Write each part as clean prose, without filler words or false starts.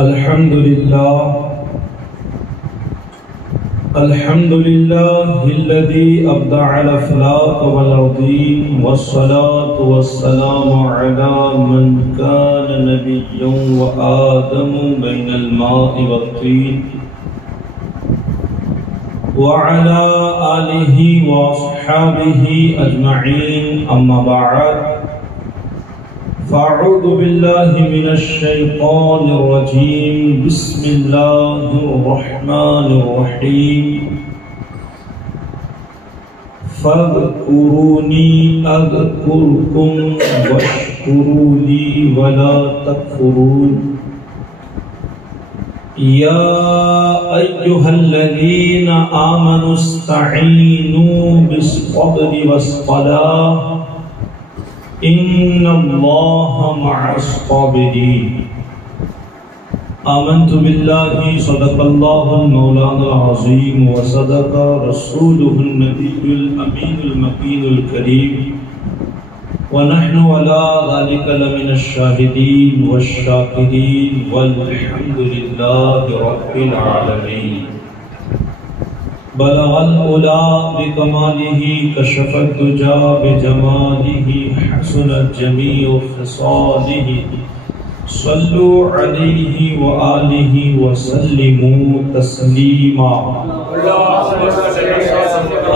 الحمد لله الذي أبدع الأفلاك والأرضين والصلاة والسلام على من كان نبيا وآدم بين الماء والطين وعلى آله وأصحابه أجمعين أما بعد فأعوذ بالله من الشيطان الرجيم بسم الله الرحمن الرحيم فاذكروني أذكركم واشكروا لي ولا تكفرون يا أيها الذين آمنوا استعينوا بالصبر والصلاة إن الله مع الصابرين آمنت بالله صدق الله المولانا العظيم وصدق رسوله النبي الأمين المكين الكريم ونحن على ذلك لمن الشاهدين والشاكرين والحمد لله رب العالمين بلغ العلا بكماله كشف الدجى بجماله حسنت جميع خصاله صلوا عليه وآله وسلموا تسليما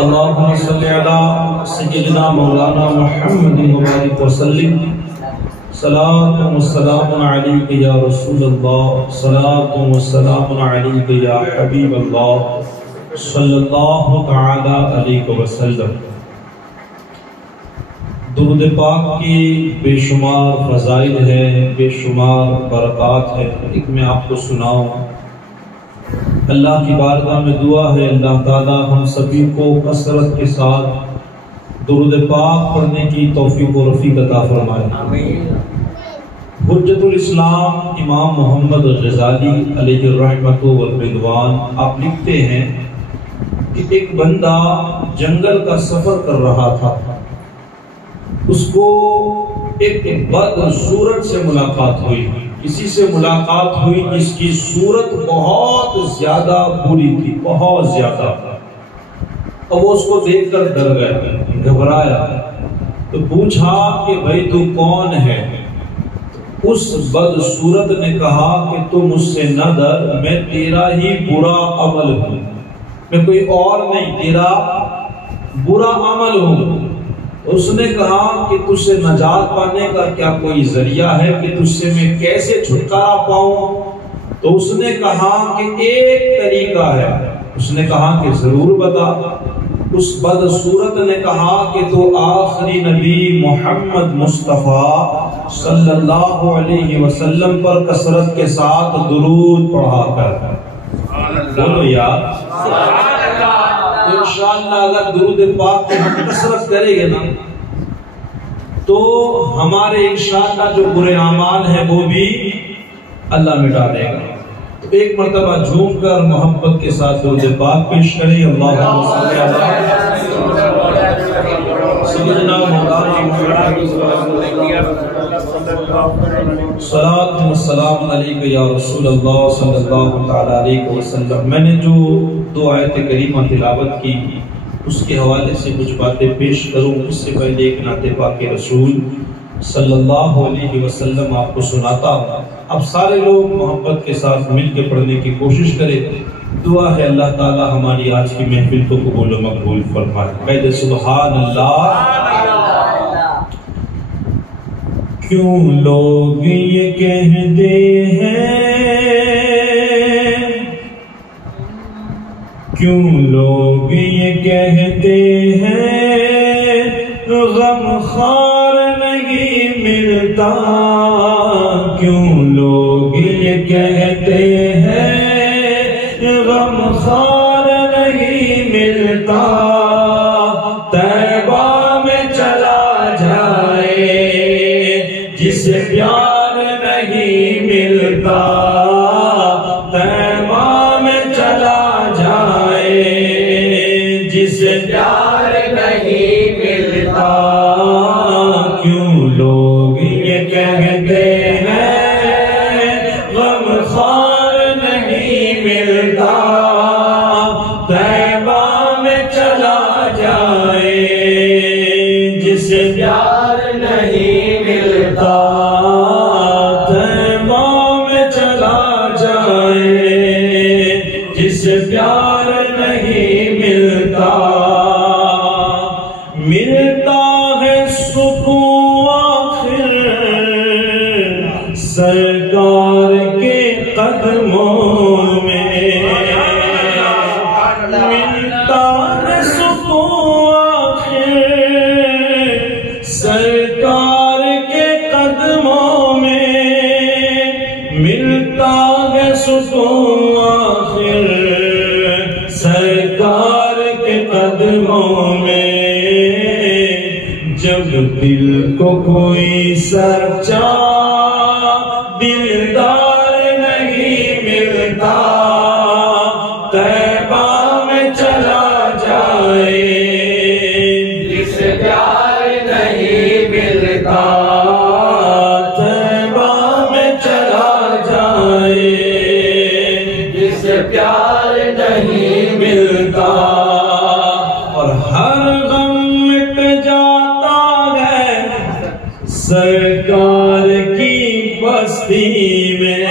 اللهم صل على سيدنا مولانا محمد وبارك وسلم صلاة والسلام عليك يا رسول الله صلاة والسلام عليك يا حبيب الله صلی اللہ تعالی علیہ وسلم۔ درود پاک کی بے شمار فضائل ہے، بے شمار برکات ہے۔ ایک میں آپ کو سناؤں، اللہ کی بارگاہ میں دعا ہے اللہ تعالی ہم سبھی کو کثرت کے ساتھ درود پاک پڑھنے کی توفیق و رفیق عطا فرمائے۔ حجت الاسلام امام محمد غزالی علیہ الرحمۃ والرضوان آپ لکھتے ہیں کہ ایک بندہ جنگل کا سفر کر رہا تھا، اس کو ایک بد صورت سے ملاقات ہوئی، کسی سے ملاقات ہوئی جس کی صورت بہت زیادہ بری تھی، بہت زیادہ۔ اب وہ اس کو دیکھ کر ڈر گئے، گھبرایا، تو پوچھا کہ بھائی تو کون ہے؟ اس بد صورت نے کہا کہ تم مجھ سے نہ ڈر، میں تیرا ہی برا عمل ہوں، میں کوئی اور نہیں، تیرا برا عمل ہوں۔ اس نے کہا کہ تجھ سے نجات پانے کا کیا کوئی ذریعہ ہے کہ تجھ سے میں کیسے چھٹکارا پاؤں؟ تو اس نے کہا کہ ایک طریقہ ہے۔ اس نے کہا کہ ضرور بتا۔ اس بد صورت نے کہا کہ تو آخری نبی محمد مصطفیٰ صلی اللہ علیہ وسلم پر کثرت کے ساتھ درود پڑھا کر۔ بولو یار انشاءاللہ اگر درود پاک کی ہم کثرت کریں گے نا تو ہمارے انشاءاللہ جو برے اعمال ہیں وہ بھی اللہ مٹا دے گا۔ تو ایک مرتبہ جھوم کر محبت کے ساتھ درود پاک پیش کریں۔ اللہم صلی علی سیدنا مولانا صلاۃ و سلام علیک یا رسول اللہ صلی اللہ تعالی علیہ وسلم۔ میں نے جو دو آیت کریمہ تلاوت کی اس کے حوالے سے کچھ باتیں پیش کروں، اس سے پہلے ایک نعت پاک رسول صلی اللہ علیہ وسلم آپ کو سناتا ہوں۔ اب سارے لوگ محبت کے ساتھ مل کے پڑھنے کی کوشش کریں۔ دعا ہے اللہ تعالی ہماری آج کی محفل کو قبول و مقبول فرمائے۔ قید سبحان اللہ۔ کیوں لوگ یہ کہتے ہیں، کیوں لوگ یہ کہتے ہیں غم خار نہیں ملتا، کیوں لوگ یہ کہتے ہیں غم خار نہیں ملتا، طیبہ میں چلا جائے جسے پیار نہیں ملتا، طیبہ میں چلا جائے جسے پیار نہیں ملتا، کیوں لوگ یہ کہتے ہیں غم خار جسے پیار نہیں ملتا طیبہ میں چلا جائے، جسے پیار نہیں ملتا، ملتا ہے سکون آخر سرکار کے قدموں میں، ملتا ہے سکون آخر سرکار کے قدموں میں، ملتا ہے سکون آخر سرکار کے قدموں میں، جب دل کو کوئی سچا دلدار نہیں ملتا طیبہ میں چلا جائے، جسے پیار نہیں ملتا طیبہ میں چلا جائے، جسے پیار نہیں ملتا، اور ہر غم مٹ جاتا ہے سرکار کی بستی میں،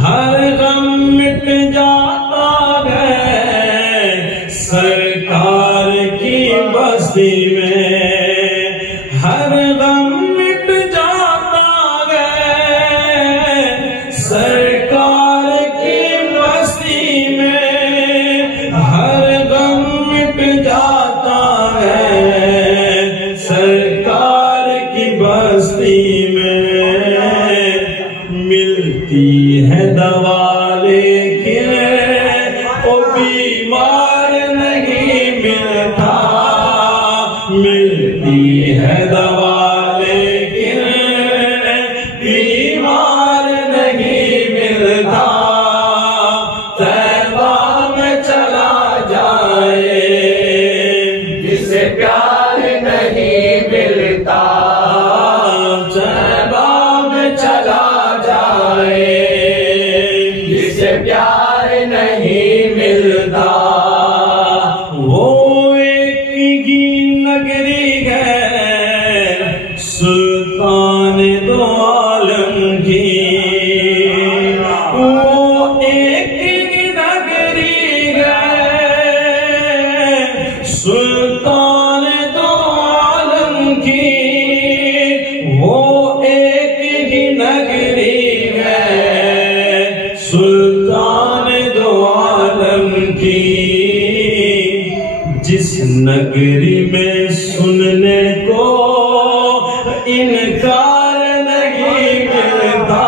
ہر غم مٹ جاتا ہے سرکار کی بستی میں، ہر غم مٹ جاتا ہے سرکار کی بستی میں، ہر غم مٹ جاتا ہے سرکار کی بستی میں، ملتی ہے دوا لیکن وہ بیمار نہیں ملتا، ملتی ہے دوا لیکن بیمار نہیں ملتا، طیبہ میں چلا جائے، جسے پیار نہیں ملتا طیبہ میں چلا جائے، جسے پیار نہیں ملتا، وہ ایک ہی نگری ہے سلطان دو عالم کی، وہ ایک ہی نگری ہے سلطان دو عالم کی، وہ ایک ہی نگری ہے سلطان دو عالم کی، جس نگری میں سننے کو انکار نہیں ملتا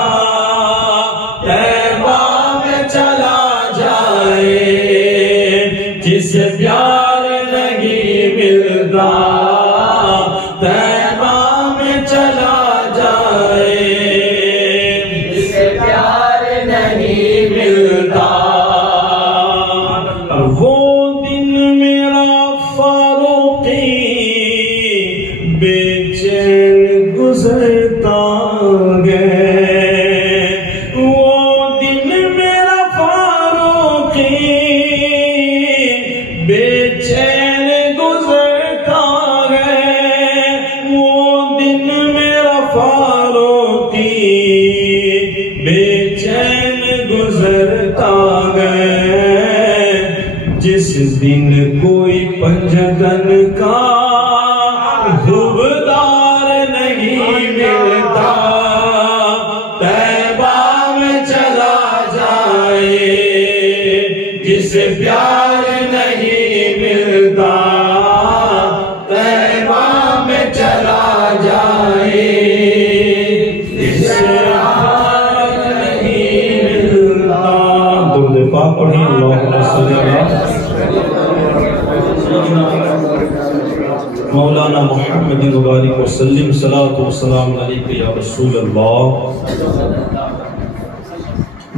طیبہ میں چلا جائے، جسے پیار نہیں ملتا طیبہ میں چلا جائے، جسے پیار نہیں ملتا، وہ دن میرا فاروقی بے چین گزرتا گئے، وہ دن میرا فاروقی بے چین گزرتا گئے، وہ دن میرا فاروقی بے چین گزرتا گئے، جس دن کوئی پنجگن کا حبدار نہیں ملتا طیبہ میں چلا جائے، جسے پیار نہیں ملتا طیبہ میں چلا جائے، جسے پیار نہیں ملتا۔ درود پاک پڑھیں، اللہم صلی اللہ مولانا محمد مبارک وسلم، صلاۃ و سلام علیک یا رسول اللہ۔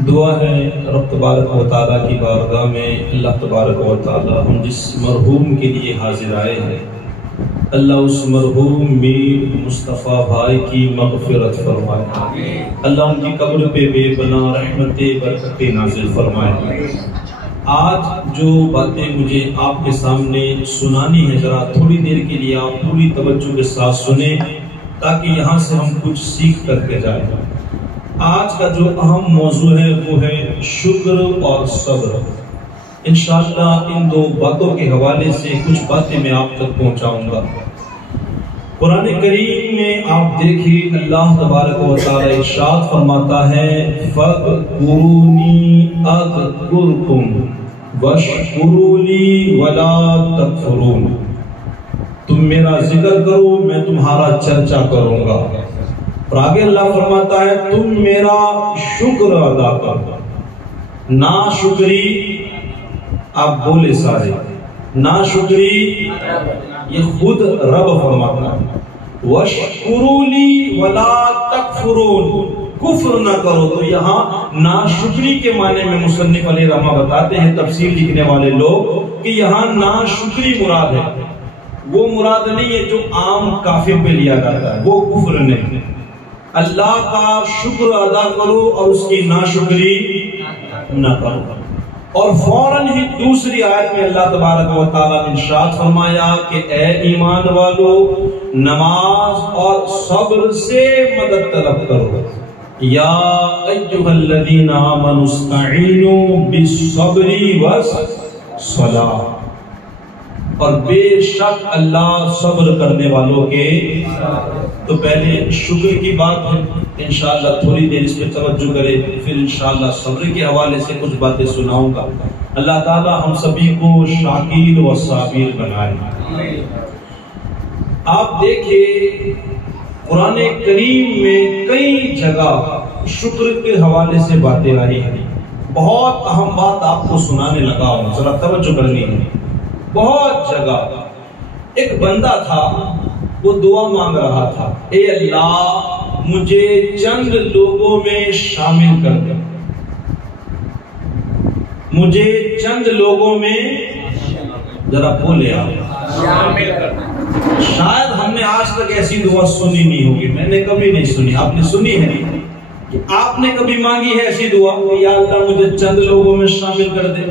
دعا ہے رب تبارک و تعالیٰ کی بارگاہ میں، اللہ تبارک و تعالیٰ ہم جس مرحوم کے لیے حاضر آئے ہیں، اللہ اس مرحوم میر مصطفیٰ بھائی کی مغفرت فرمائے، اللہ ان کی قبر پہ بے پناہ رحمت برکت نازل فرمائے، آج جو باتیں مجھے آپ کے سامنے سنانی ہے، ذرا تھوڑی دیر کے لیے آپ پوری توجہ کے ساتھ سنیں تاکہ یہاں سے ہم کچھ سیکھ کر کے جائیں۔ آج کا جو اہم موضوع ہے وہ ہے شکر اور صبر۔ انشاءاللہ ان دو باتوں کے حوالے سے کچھ باتیں میں آپ تک پہنچاؤں گا۔ قرآن کریم میں آپ دیکھیں اللہ تبارک و تعالی ارشاد فرماتا ہے فَاذْكُرُونِي أَذْكُرْكُمْ وَاشْكُرُوا لِي وَلَا تَكْفُرُونَ۔ تم میرا ذکر کرو میں تمہارا چرچا کروں گا۔ اور آگے اللہ فرماتا ہے تم میرا شکر ادا کرو۔ ناشکری آپ بولے سارے، ناشکری یہ خود رب فرماتا ہے۔ وَاشْكُرُوا لِي وَلَا تَكْفُرُونَ، کفر نہ کرو۔ تو یہاں ناشکری کے معنی میں مصنف علیہ رحمہ بتاتے ہیں تفسیر لکھنے والے لوگ کہ یہاں ناشکری مراد ہے، وہ مراد نہیں ہے جو عام کافر پہ لیا جاتا ہے، وہ کفر نہیں۔ اللہ کا شکر ادا کرو اور اس کی ناشکری نہ کرو۔ اور فوراً ہی دوسری آیت میں اللہ تبارک و تعالیٰ نے ارشاد فرمایا کہ اے ایمان والو نماز اور صبر سے مدد طلب کرو۔ یا ایھا الذین آمنوا استعینوا بالصبر والصلاۃ، اور بے شک اللہ صبر کرنے والوں کے۔ تو پہلے شکر کی بات ہے، انشاءاللہ تھوڑی دیر اس پہ توجہ کرے، پھر انشاءاللہ صبر کے حوالے سے کچھ باتیں سناؤں گا۔ اللہ تعالی ہم سبھی کو شاکر و صابر بنائے۔ آپ دیکھیں قرآن کریم میں کئی جگہ شکر کے حوالے سے باتیں آئی ہیں۔ بہت اہم بات آپ کو سنانے لگا ہوں، ذرا توجہ کرنی ہے۔ بہت جگہ ایک بندہ تھا، وہ دعا مانگ رہا تھا، اے اللہ مجھے چند لوگوں میں شامل کر دے، مجھے چند لوگوں میں، ذرا بولے آپ، شامل کر دے۔ شاید ہم نے آج تک ایسی دعا سنی نہیں ہوگی، میں نے کبھی نہیں سنی، آپ نے سنی ہے کہ آپ نے کبھی مانگی ہے ایسی دعا کہ یا اللہ مجھے چند لوگوں میں شامل کر دے؟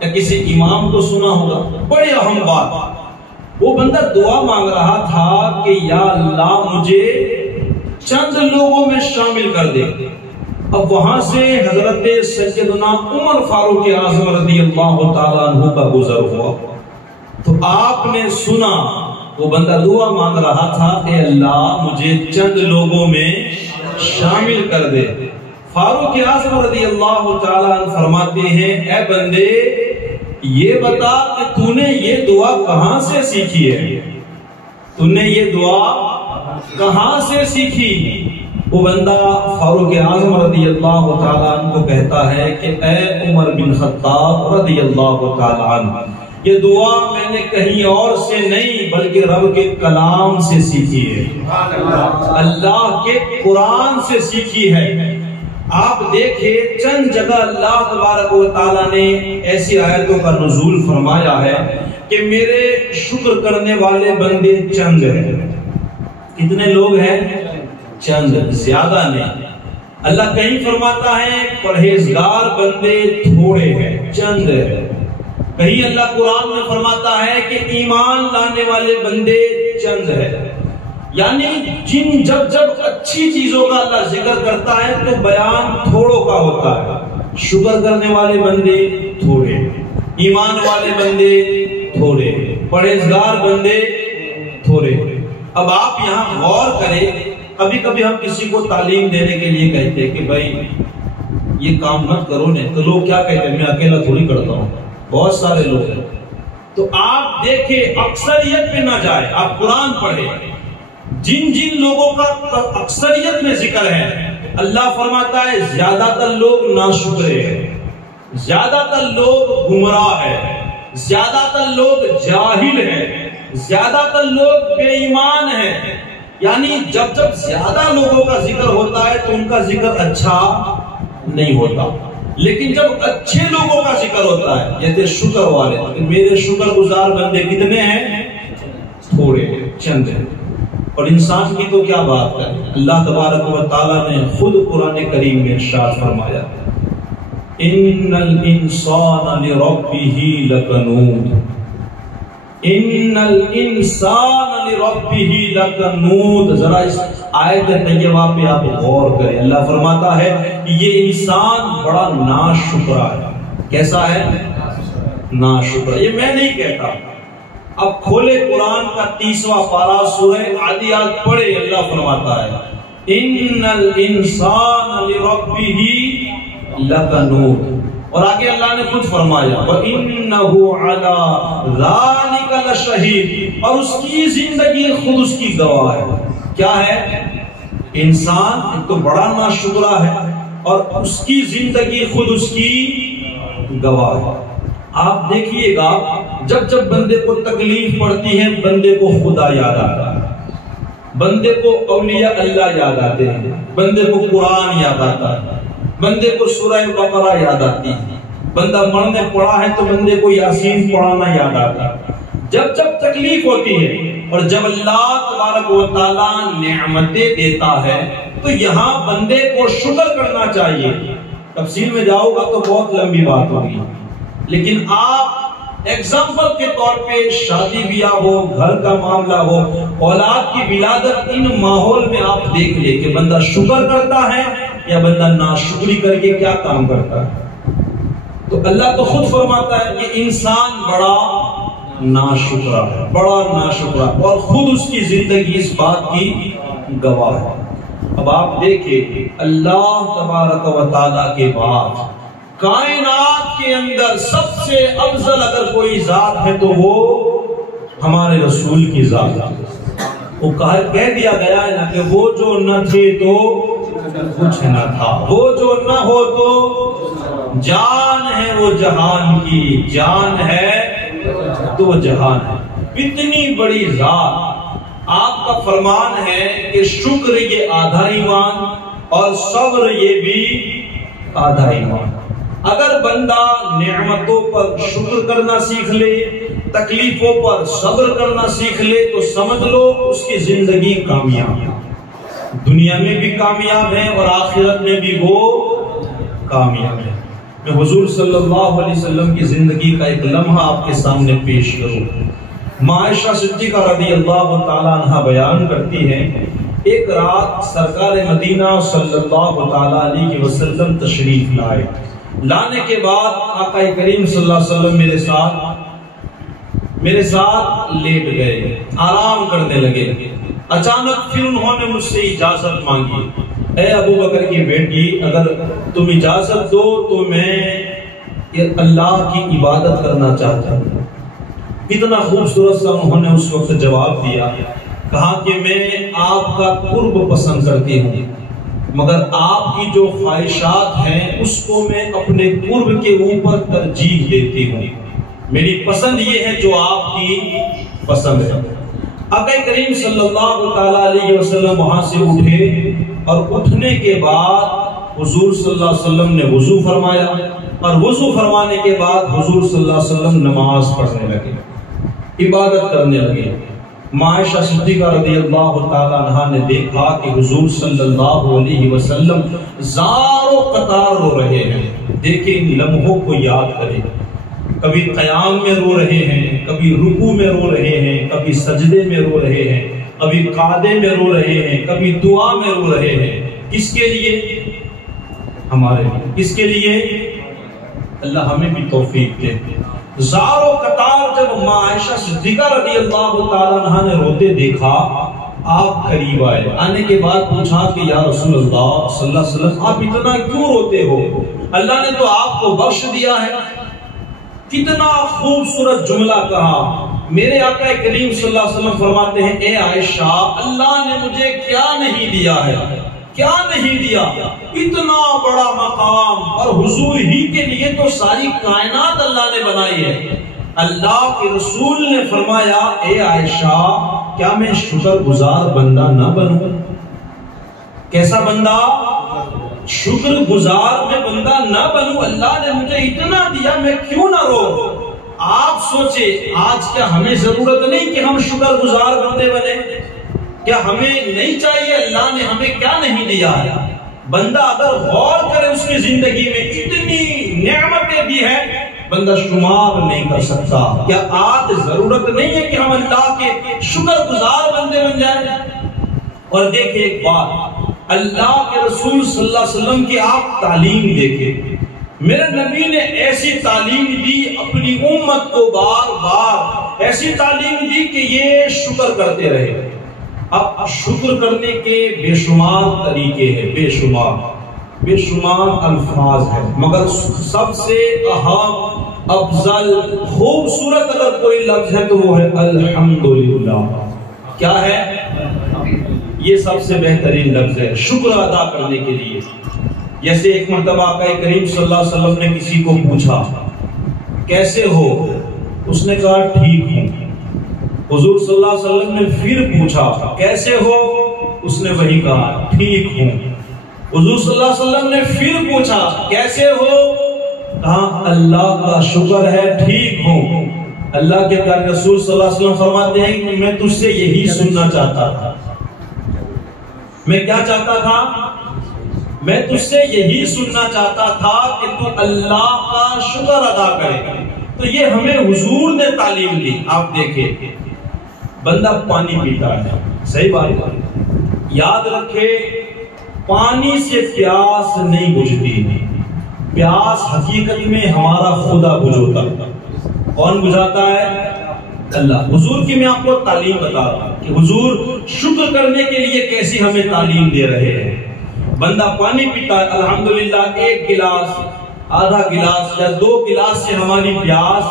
یا کسی امام کو سنا ہوگا؟ بڑی اہم بات۔ وہ بندہ دعا مانگ رہا تھا کہ یا اللہ مجھے چند لوگوں میں شامل کر دے۔ اب وہاں سے حضرت سیدنا عمر فاروق اعظم رضی اللہ تعالیٰ عنہ کا گزر ہوا، تو آپ نے سنا وہ بندہ دعا مانگ رہا تھا اے اللہ مجھے چند لوگوں میں شامل کر دے۔ فاروق اعظم رضی اللہ تعالیٰ عنہ فرماتے ہیں اے بندے یہ بتا کہ تو نے یہ دعا کہاں سے سیکھی ہے، تو نے یہ دعا کہاں سے سیکھی؟ وہ بندہ فاروق اعظم رضی اللہ تعالیٰ عنہ کو کہتا ہے کہ اے عمر بن خطاب رضی اللہ تعالیٰ عنہ، یہ دعا میں نے کہیں اور سے نہیں بلکہ رب کے کلام سے سیکھی ہے، اللہ کے قرآن سے سیکھی ہے۔ آپ دیکھیں چند جگہ اللہ تبارک و تعالیٰ نے ایسی آیتوں کا نزول فرمایا ہے کہ میرے شکر کرنے والے بندے چند ہیں۔ کتنے لوگ ہیں؟ چند، زیادہ نہیں۔ اللہ کہیں فرماتا ہے پرہیزگار بندے تھوڑے ہیں، چند ہیں۔ کہیں اللہ قرآن میں فرماتا ہے کہ ایمان لانے والے بندے چند ہیں۔ یعنی جب اچھی چیزوں کا اللہ ذکر کرتا ہے تو بیان تھوڑوں کا ہوتا ہے۔ شکر کرنے والے بندے تھوڑے، ایمان والے بندے تھوڑے، پرہیزگار بندے تھوڑے۔ اب آپ یہاں غور کریں، کبھی کبھی ہم کسی کو تعلیم دینے کے لیے کہتے ہیں کہ بھائی یہ کام مت کرو، نہیں تو لوگ کیا کہتے ہیں میں اکیلا تھوڑی کرتا ہوں، بہت سارے لوگ ہیں۔ تو آپ دیکھیں اکثریت پہ نہ جائے، آپ قرآن پڑھیں، جن جن لوگوں کا اکثریت میں ذکر ہے اللہ فرماتا ہے زیادہ تر لوگ ناشکرے ہیں، زیادہ تر لوگ گمراہ ہیں، زیادہ تر لوگ جاہل ہیں، زیادہ تر لوگ بے ایمان ہیں۔ یعنی جب زیادہ لوگوں کا ذکر ہوتا ہے تو ان کا ذکر اچھا نہیں ہوتا، لیکن جب اچھے لوگوں کا ذکر ہوتا ہے جیسے شکر والے، میرے شکر گزار بندے کتنے ہیں؟ تھوڑے، چند ہیں۔ اور انسان کی تو کیا بات ہے، اللہ تبارک و تعالیٰ نے خود قرآن کریم میں ارشاد فرمایا ان الانسان لربه لکنود، ان الانسان لربه لکنود۔ ذرا اس آیت طیبہ پہ آپ غور کریں۔ اللہ فرماتا ہے یہ انسان بڑا ناشکرا ہے۔ کیسا ہے؟ ناشکرا۔ یہ میں نہیں کہتا، اب کھولے قرآن کا 30واں پارہ سورہ عادیات پڑھے، اللہ فرماتا ہے ان الانسان لربه لکنود، اور آگے اللہ نے خود فرمایا وَإِنَّهُ عَلَى ذَلِكَ لَشَهِيدٌ، اور اس کی زندگی خود اس کی گواہ ہے۔ کیا ہے؟ انسان ایک تو بڑا ناشکرا ہے اور اس کی زندگی خود اس کی گواہ ہے۔ آپ دیکھیے گا جب جب بندے کو تکلیف پڑتی ہے بندے کو خدا یاد آتا ہے، بندے کو اولیاء اللہ یاد آتے ہیں، بندے کو قرآن یاد آتا ہے، بندے کو سورہ بقرہ یاد آتی ہے، بندہ مرنے پڑا ہے تو بندے کو یاسین پڑھانا یاد آتا ہے۔ جب جب تکلیف ہوتی ہے اور جب اللہ تبارک و تعالی نعمتیں دیتا ہے تو یہاں بندے کو شکر کرنا چاہیے۔ تفصیل میں جاؤ گا تو بہت لمبی بات ہوگی، لیکن آپ ایگزامپل کے طور پہ شادی بیاہ ہو، گھر کا معاملہ ہو، اولاد کی ولادت، ان ماحول میں آپ دیکھ لیں کہ بندہ شکر کرتا ہے یا بندہ ناشکری کر کے کیا کام کرتا ہے۔ تو اللہ تو خود فرماتا ہے کہ انسان بڑا ناشکرا ہے، بڑا ناشکرا، اور خود اس کی زندگی اس بات کی گواہ ہے۔ اب آپ دیکھیں اللہ تبارک و تعالیٰ کے بعد کائنات کے اندر سب سے افضل اگر کوئی ذات ہے تو وہ ہمارے رسول کی ذات ہے۔ وہ کہہ دیا گیا ہے نا کہ وہ جو نہ تھے تو کچھ نہ تھا، وہ جو نہ ہو تو جان ہے وہ جہان کی، جان ہے تو وہ جہان ہے۔ اتنی بڑی ذات، آپ کا فرمان ہے کہ شکر یہ آدھا ایمان اور صبر یہ بھی آدھا ایمان۔ اگر بندہ نعمتوں پر شکر کرنا سیکھ لے، تکلیفوں پر صبر کرنا سیکھ لے تو سمجھ لو اس کی زندگی کامیاب ہے، دنیا میں بھی کامیاب ہے اور آخرت میں بھی وہ کامیاب ہے۔ میں حضور صلی اللہ علیہ وسلم کی زندگی کا ایک لمحہ آپ کے سامنے پیش کروں۔ ماں عائشہ صدیقہ رضی اللہ تعالیٰ عنہ بیان کرتی ہیں ایک رات سرکار مدینہ صلی اللہ تعالیٰ علیہ وسلم تشریف لائے، لانے کے بعد آقا کریم صلی اللہ علیہ وسلم میرے ساتھ لیٹ گئے، آرام کرنے لگے۔ اچانک پھر انہوں نے مجھ سے اجازت مانگی، اے ابو بکر کی بیٹی اگر تم اجازت دو تو میں اللہ کی عبادت کرنا چاہتا ہوں۔ کتنا خوبصورت سا انہوں نے اس وقت جواب دیا، کہا کہ میں آپ کا قرب پسند کرتی ہوں مگر آپ کی جو خواہشات ہیں اس کو میں اپنے قرب کے اوپر ترجیح دیتی ہوں، میری پسند یہ ہے جو آپ کی پسند ہے۔ آقا کریم صلی اللہ تعالیٰ علیہ وسلم وہاں سے اٹھے اور اٹھنے کے بعد حضور صلی اللہ علیہ وسلم نے وضو فرمایا اور وضو فرمانے کے بعد حضور صلی اللہ علیہ وسلم نماز پڑھنے لگے، عبادت کرنے لگے۔ ماں عائشہ صدیقہ رضی اللہ تعالیٰ عنہ نے دیکھا کہ حضور صلی اللہ علیہ وسلم زار و قطار رو رہے ہیں۔ دیکھیں ان لمحوں کو یاد کریں، کبھی قیام میں رو رہے ہیں، کبھی رکوع میں رو رہے ہیں، کبھی سجدے میں رو رہے ہیں، کبھی قعدے میں رو رہے ہیں، کبھی دعا میں رو رہے ہیں۔ کس کے لیے؟ ہمارے لیے۔ کس کے لیے؟ اللہ ہمیں بھی توفیق دے۔ زار و قطار جب ماں عائشہ صدیقہ رضی اللہ تعالیٰ عنہ نے روتے دیکھا، آپ قریب آئے، آنے کے بعد پوچھا کہ یا رسول اللہ صلی اللہ علیہ وسلم آپ اتنا کیوں روتے ہو؟ اللہ نے تو آپ کو بخش دیا ہے۔ کتنا خوبصورت جملہ کہا۔ میرے آقا کریم صلی اللہ علیہ وسلم فرماتے ہیں اے عائشہ اللہ نے مجھے کیا نہیں دیا ہے، کیا نہیں دیا، اتنا بڑا مقام، اور حضور ہی کے لیے تو ساری کائنات اللہ نے بنائی ہے۔ اللہ کے رسول نے فرمایا اے عائشہ کیا میں شکر گزار بندہ نہ بنوں؟ کیسا بندہ؟ شکر گزار میں بندہ نہ بنوں؟ اللہ نے مجھے اتنا دیا میں کیوں نہ رو؟ آپ سوچے آج کیا ہمیں ضرورت نہیں کہ ہم شکر گزار بندے بنے؟ کیا ہمیں نہیں چاہیے؟ اللہ نے ہمیں کیا نہیں دیا ہے؟ بندہ اگر غور کرے اس کی زندگی میں اتنی نعمتیں دی ہے بندہ شمار نہیں کر سکتا. کیا آج ضرورت نہیں ہے کہ ہم اللہ کے شکر گزار بندے بن جائیں؟ اور دیکھیں ایک بات، اللہ کے رسول صلی اللہ علیہ وسلم کی آپ تعلیم دیکھیں. میرے نبی نے ایسی تعلیم دی اپنی امت کو، بار بار ایسی تعلیم دی کہ یہ شکر کرتے رہے. اب شکر کرنے کے بے شمار طریقے ہیں، بے شمار الفاظ ہیں، مگر سب سے اہم، افضل، خوبصورت اگر کوئی لفظ ہے تو وہ ہے الحمدللہ. کیا ہے؟ یہ سب سے بہترین لفظ ہے شکر ادا کرنے کے لیے. جیسے ایک مرتبہ آقا کریم صلی اللہ علیہ وسلم نے کسی کو پوچھا کیسے ہو؟ اس نے کہا ٹھیک ہوں. حضور صلی اللہ علیہ وسلم نے پھر پوچھا کیسے ہو؟ اس نے وہی کہا ٹھیک ہوں. حضور صلی اللہ علیہ وسلم نے پھر پوچھا کیسے ہو؟ کہا اللہ کا شکر ہے ٹھیک ہوں. اللہ کے پیارے رسول صلی اللہ علیہ وسلم فرماتے ہیں کہ میں تجھ سے یہی سننا چاہتا تھا. میں کیا چاہتا تھا؟ میں تجھ سے یہی سننا چاہتا تھا کہ تو اللہ کا شکر ادا کرے. تو یہ ہمیں حضور نے تعلیم دی. آپ دیکھیں بندہ پانی پیتا ہے، صحیح بات ہے، یاد رکھے پانی سے پیاس نہیں بجھتی. پیاس حقیقت میں ہمارا خدا بجھوتا. کون بجھاتا ہے؟ اللہ. حضور کی میں آپ کو تعلیم بتا رہا ہوں کہ حضور شکر کرنے کے لیے کیسی ہمیں تعلیم دے رہے ہیں. بندہ پانی پیتا ہے، الحمدللہ ایک گلاس، آدھا گلاس یا 2 گلاس سے ہماری پیاس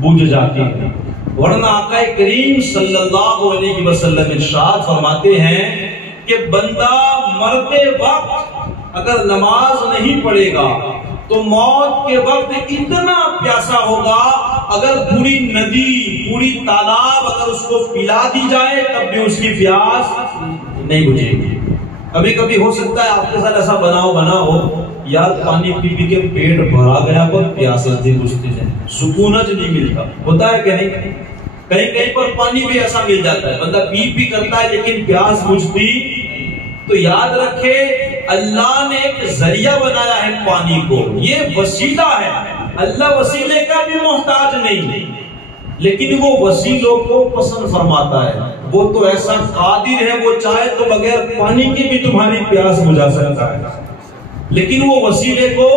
بجھ جاتی ہے. ورنہ آقا کریم صلی اللہ علیہ وسلم ارشاد فرماتے ہیں کہ بندہ مرتے وقت اگر نماز نہیں پڑھے گا تو موت کے وقت اتنا پیاسا ہوگا، اگر پوری ندی، پوری تالاب اگر اس کو پلا دی جائے تب بھی اس کی پیاس نہیں بجھے گی. کبھی کبھی ہو سکتا ہے آپ کے ساتھ ایسا بنا ہو، یار پانی پی پی کے پیٹ بھرا گیا پر پیاس نہیں بجھتی ہے، سکون نہیں ملتا. ہوتا ہے کہ نہیں؟ کہیں پر پانی بھی ایسا مل جاتا ہے، بندہ پی کرتا ہے لیکن پیاس بجھتی. تو یاد رکھے اللہ نے ایک ذریعہ بنایا ہے پانی کو، یہ وسیلہ ہے. اللہ وسیلے کا بھی محتاج نہیں، لیکن وہ وسیلوں کو پسند فرماتا ہے. وہ تو ایسا قادر ہے، وہ چاہے تو بغیر پانی کے بھی تمہاری پیاس بجھا سکتا ہے، لیکن وہ وسیلے کو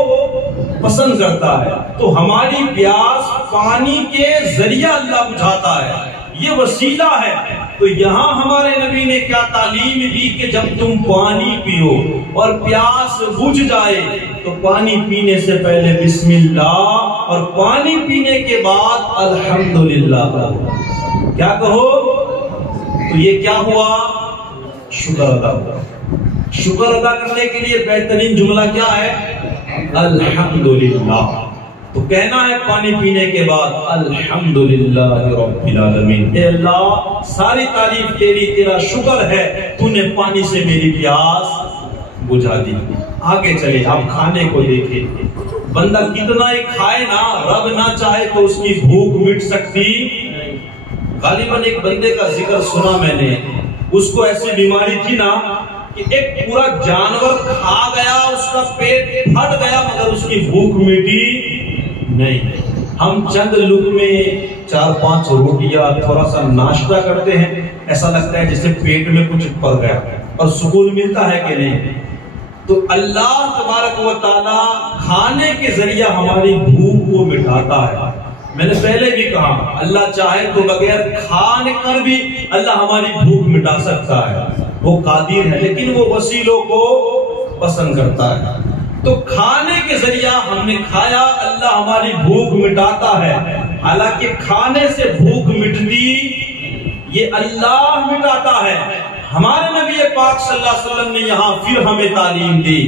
پسند کرتا ہے. تو ہماری پیاس پانی کے ذریعہ اللہ بجھاتا ہے، یہ وسیلہ ہے. تو یہاں ہمارے نبی نے کیا تعلیم دی کہ جب تم پانی پیو اور پیاس بجھ جائے تو پانی پینے سے پہلے بسم اللہ اور پانی پینے کے بعد الحمدللہ کہو. کیا کہو؟ تو یہ کیا ہوا؟ شکر ادا ہوا. شکر ادا کرنے کے لیے بہترین جملہ کیا ہے؟ الحمدللہ. تو کہنا ہے پانی پینے کے بعد الحمدللہ رب العالمین. اے اللہ ساری تعریف تیری، تیرا شکر ہے تو نے پانی سے میری پیاس بجھا دی. آگے چلے آپ کھانے کو دیکھیں. بندہ کتنا ہی کھائے نا، رب نہ چاہے تو اس کی بھوک مٹ سکتی. غالباً ایک بندے کا ذکر سنا میں نے، اس کو ایسی بیماری تھی نا کہ ایک پورا جانور کھا گیا، اس کا پیٹ پھٹ گیا مگر اس کی بھوک مٹی نہیں. ہم چند لقمے 4-5 روٹیاں تھوڑا سا ناشتہ کرتے ہیں، ایسا لگتا ہے جیسے پیٹ میں کچھ پڑ گیا اور سکون ملتا ہے کہ نہیں. تو اللہ تبارک و تعالی کھانے کے ذریعہ ہماری بھوک کو مٹاتا ہے. میں نے پہلے بھی کہا اللہ چاہے تو بغیر کھانے کر بھی اللہ ہماری بھوک مٹا سکتا ہے، وہ قادر ہے، لیکن وہ وسیلوں کو پسند کرتا ہے. تو کھانے کے ذریعہ ہم نے کھایا، اللہ ہماری بھوک مٹاتا ہے. حالانکہ کھانے سے بھوک مٹتی یہ اللہ مٹاتا ہے. ہمارے نبی پاک صلی اللہ علیہ وسلم نے یہاں پھر ہمیں تعلیم دی،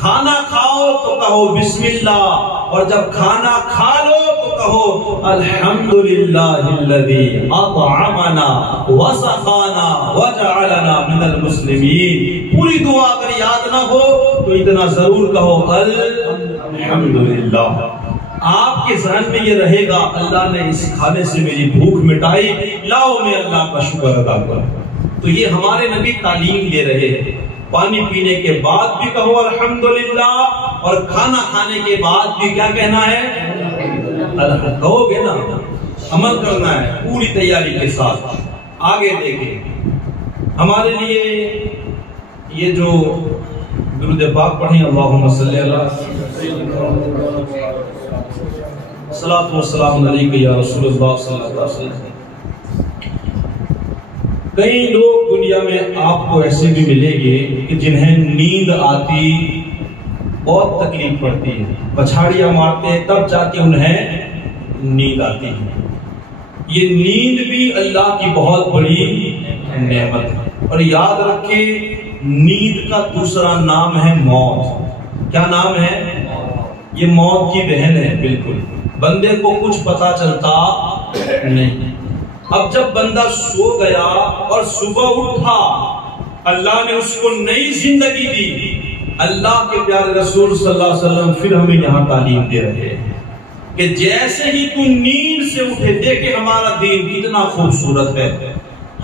کھانا کھاؤ تو کہو بسم اللہ، اور جب کھانا کھا لو تو کہو الحمدللہ الذی اطعمنا وسقانا وجعلنا من المسلمین. پوری دعا اگر یاد نہ ہو تو اتنا ضرور کہو الحمدللہ. آپ کے ذہن میں یہ رہے گا اللہ نے اس کھانے سے میری بھوک مٹائی، لاؤ میں اللہ کا شکر ادا کروں. تو یہ ہمارے نبی تعلیم دے رہے ہیں. پانی پینے کے بعد بھی کہو الحمدللہ اور کھانا کھانے کے بعد بھی کیا کہنا ہے؟ الحمد کہو گے نا، عمل کرنا ہے پوری تیاری کے ساتھ۔ آگے دیکھیں، ہمارے لیے یہ جو درود پاک پڑھیں، اللہم صلی اللہ صلاۃ والسلام علیک یا رسول اللہ صلی اللہ علیہ وسلم۔ کئی لوگ دنیا میں آپ کو ایسے بھی ملیں گے کہ جنہیں نیند آتی بہت تکلیف پڑتی ہے، پچھاڑیاں مارتے ہیں تب جا کے انہیں نیند آتی ہے۔ یہ نیند بھی اللہ کی بہت بڑی نعمت ہے، اور یاد رکھیں نیند کا دوسرا نام ہے موت۔ کیا نام ہے؟ یہ موت کی بہن ہے۔ بالکل بندے کو کچھ پتا چلتا نہیں۔ اب جب بندہ سو گیا اور صبح اٹھا، اللہ نے اس کو نئی زندگی دی۔ اللہ کے پیارے رسول صلی اللہ علیہ وسلم پھر ہمیں یہاں تعلیم دے رہے ہیں کہ جیسے ہی تو نیند سے اٹھے، دیکھیں ہمارا دین کتنا خوبصورت ہے۔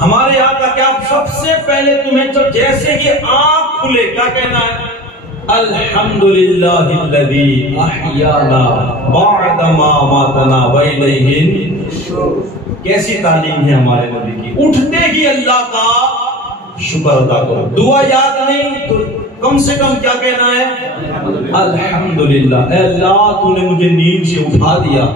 ہمارے یہاں کا کیا، سب سے پہلے تمہیں جب جیسے ہی آنکھ کھلے کیا کہنا ہے؟ الحمدللہ الذی احیانا بعد ما اماتنا والیہ النشور۔ کیسی تعلیم ہے ہمارے نبی کی، اٹھتے ہی اللہ کا شکر ادا کرو۔ دعا یاد نہیں تو کم سے کم کیا کہنا ہے؟ الحمدللہ، اے اللہ تو نے مجھے نیند سے اٹھا دیا،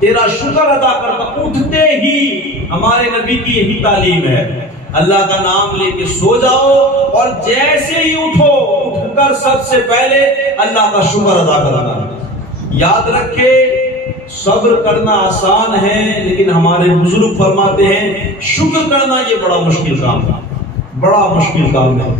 تیرا شکر ادا کرتا۔ اٹھتے ہی ہمارے نبی کی یہی تعلیم ہے، اللہ کا نام لے کے سو جاؤ اور جیسے ہی اٹھو، اٹھ کر سب سے پہلے اللہ کا شکر ادا کرنا۔ یاد رکھے صبر کرنا آسان ہے، لیکن ہمارے بزرگ فرماتے ہیں شکر کرنا یہ بڑا مشکل کام ہے، بڑا مشکل کام ہے۔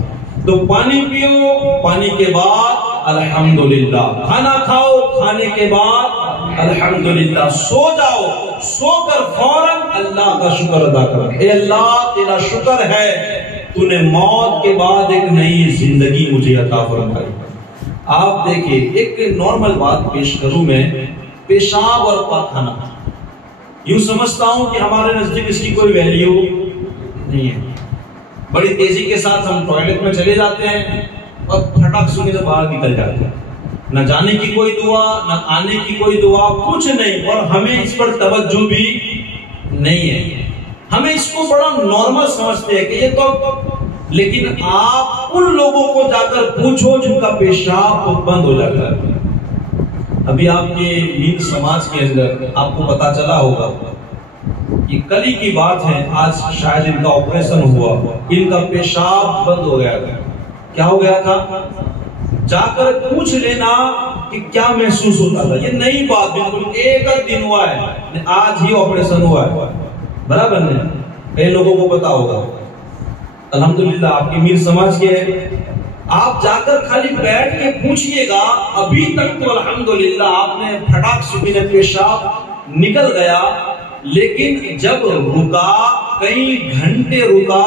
تو پانی پیو، پانی کے بعد الحمدللہ، کھانا کھاؤ، کھانے کے بعد الحمدللہ، سو جاؤ، سو کر فوراً اللہ کا شکر ادا کرو۔ اے اللہ تیرا شکر ہے تو نے موت کے بعد ایک نئی زندگی مجھے عطا فرمائی۔ آپ دیکھیں ایک نارمل بات پیش کروں میں، پیشاب اور پاخانہ، یوں سمجھتا ہوں کہ ہمارے نزدیک اس کی کوئی ویلیو نہیں ہے۔ بڑی تیزی کے ساتھ ہم ٹوائلٹ میں چلے جاتے ہیں اور پھٹک سے باہر نکل جاتے ہیں، نہ جانے کی کوئی دعا، نہ آنے کی کوئی دعا، کچھ نہیں، اور ہمیں اس پر توجہ بھی نہیں ہے۔ ہمیں اس کو بڑا نارمل سمجھتے ہیں کہ یہ تو، لیکن آپ ان لوگوں کو جا کر پوچھو جن کا پیشاب بند ہو جاتا ہے۔ ابھی آپ کے میر سماج کے اندر آپ کو پتا چلا ہوگا، یہ کل ہی کی بات ہے، آج شاید ان کا آپریشن ہوا، ان کا پیشاب بند ہو گیا تھا۔ کیا ہو گیا تھا؟ جا کر پوچھ لینا کہ کیا محسوس ہوتا تھا۔ یہ نئی بات، بالکل ایک دن ہوا ہے، آج ہی آپریشن ہوا ہے، برابر نہیں؟ کئی لوگوں کو پتا ہوگا۔ الحمدللہ آپ کے میر سماج کے ہیں، آپ جا کر خالی بیٹھ کے پوچھئے گا، ابھی تک تو الحمدللہ آپ نے پھٹاک سے پیشاب نکل گیا، لیکن جب رکا، کئی گھنٹے رکا،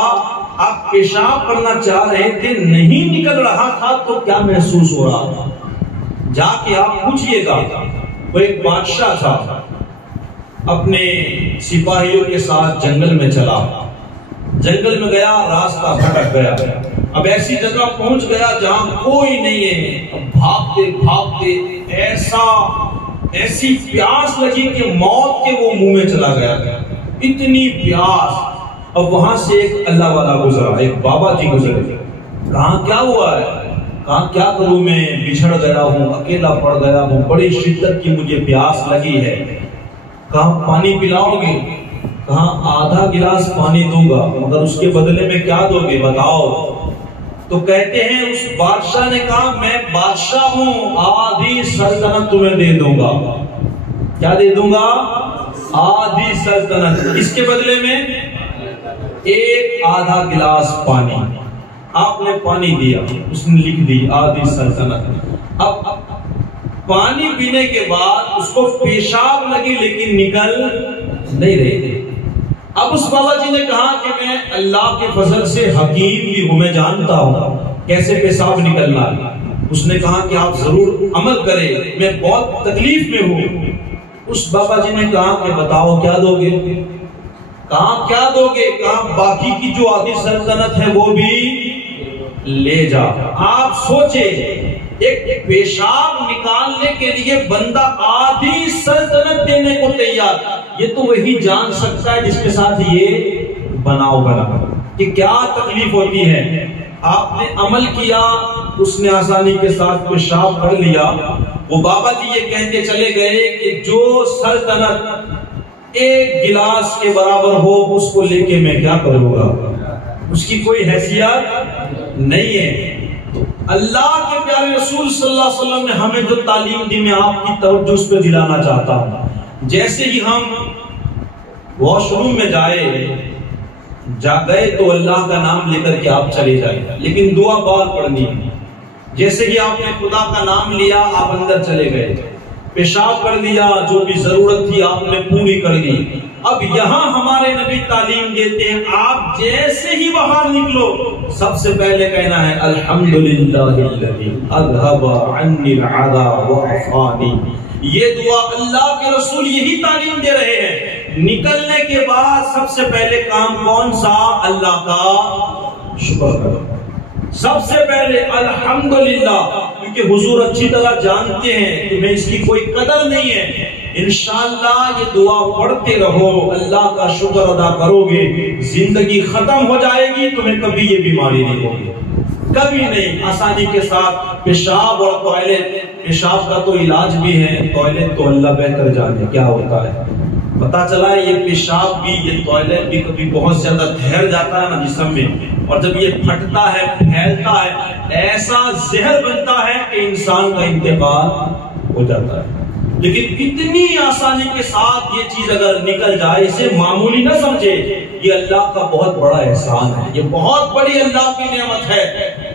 آپ پیشاب کرنا چاہ رہے تھے، نہیں نکل رہا تھا، تو کیا محسوس ہو رہا تھا؟ جا کے آپ پوچھئے گا۔ وہ ایک بادشاہ تھا، اپنے سپاہیوں کے ساتھ جنگل میں چلا، جنگل میں گیا، راستہ بھٹک گیا، اب ایسی جگہ پہنچ گیا جہاں کوئی نہیں ہے، اب بھاگتے بھاگتے ایسی پیاس لگی کہ موت کے وہ منہ میں چلا گیا، اتنی پیاس۔ اب وہاں سے ایک اللہ والا گزرا، ایک بابا جی گزرے، کہاں کیا ہوا ہے؟ کہاں کیا کروں، میں بچھڑ گیا ہوں، اکیلا پڑ گیا ہوں، بڑی شدت کی مجھے پیاس لگی ہے، کہاں پانی پلاؤ گے؟ کہاں آدھا گلاس پانی دوں گا، مگر اس کے بدلے میں کیا دو گے بتاؤ؟ تو کہتے ہیں اس بادشاہ نے کہا میں بادشاہ ہوں، آدھی سلطنت تمہیں دے دوں گا۔ کیا دے دوں گا؟ آدھی سلطنت، اس کے بدلے میں ایک آدھا گلاس پانی۔ آپ نے پانی دیا، اس نے لکھ دی آدھی سلطنت۔ اب پانی پینے کے بعد اس کو پیشاب لگی لیکن نکل نہیں رہی تھی۔ اب اس بابا جی نے کہا کہ میں اللہ کے فضل سے حکیم بھی ہوں، میں جانتا ہوں کیسے پیشاب نکلنا ہے۔ اس نے کہا کہ آپ ضرور عمل کریں، میں بہت تکلیف میں ہوں۔ اس بابا جی نے کہا کہ بتاؤ کیا دو گے؟ کہا کیا دو گے؟ کہا باقی کی جو آدھی سلطنت ہے وہ بھی لے جا۔ آپ سوچیں ایک پیشاب نکالنے کے لیے بندہ آدھی سلطنت دینے کو تیار، یہ تو وہی جان سکتا ہے جس کے ساتھ یہ بناؤ بنا کہ کیا تکلیف ہوتی ہے۔ آپ نے عمل کیا، اس نے آسانی کے ساتھ پیشاب کر لیا۔ وہ بابا جی یہ کہتے چلے گئے کہ جو سلطنت ایک گلاس کے برابر ہو اس کو لے کے میں کیا کروں گا، اس کی کوئی حیثیت نہیں ہے۔ اللہ کے پیارے رسول صلی اللہ علیہ وسلم نے ہمیں جو تعلیم دی، میں آپ کی توجہ اس پہ دلانا چاہتا ہوں۔ جیسے ہی ہم واش روم میں جا گئے تو اللہ کا نام لے کر کے آپ چلے جائیں، لیکن دعا بار پڑھنی ہے۔ جیسے ہی آپ نے خدا کا نام لیا، آپ اندر چلے گئے، پیشاب کر لیا، جو بھی ضرورت تھی آپ نے پوری کر لی۔ اب یہاں ہمارے نبی تعلیم دیتے ہیں، آپ جیسے ہی باہر نکلو سب سے پہلے کہنا ہے الحمدللہ الذی اذھب عنی العذا وعافانی۔ یہ دعا اللہ کے رسول یہی تعلیم دے رہے ہیں۔ نکلنے کے بعد سب سے پہلے کام کون سا؟ اللہ کا شکر کرو، سب سے پہلے الحمدللہ، کیونکہ حضور اچھی طرح جانتے ہیں تمہیں اس کی کوئی قدر نہیں ہے۔ انشاءاللہ یہ دعا پڑھتے رہو، اللہ کا شکر ادا کرو گے، زندگی ختم ہو جائے گی، تمہیں کبھی یہ بیماری نہیں ہوگی، کبھی نہیں۔ آسانی کے ساتھ پیشاب اور ٹوائلٹ، پیشاب کا تو علاج بھی ہے، ٹوائلٹ تو اللہ بہتر جانے کیا ہوتا ہے۔ پتا چلا ہے یہ پیشاب بھی، یہ ٹوائلٹ بھی کبھی بہت زیادہ ٹھہر جاتا ہے نا جسم میں، اور جب یہ پھٹتا ہے، پھیلتا ہے، ایسا زہر بنتا ہے کہ انسان کا انتقال ہو جاتا ہے۔ لیکن اتنی آسانی کے ساتھ یہ چیز اگر نکل جائے، اسے معمولی نہ سمجھے، یہ اللہ کا بہت بڑا احسان ہے، یہ بہت بڑی اللہ کی نعمت ہے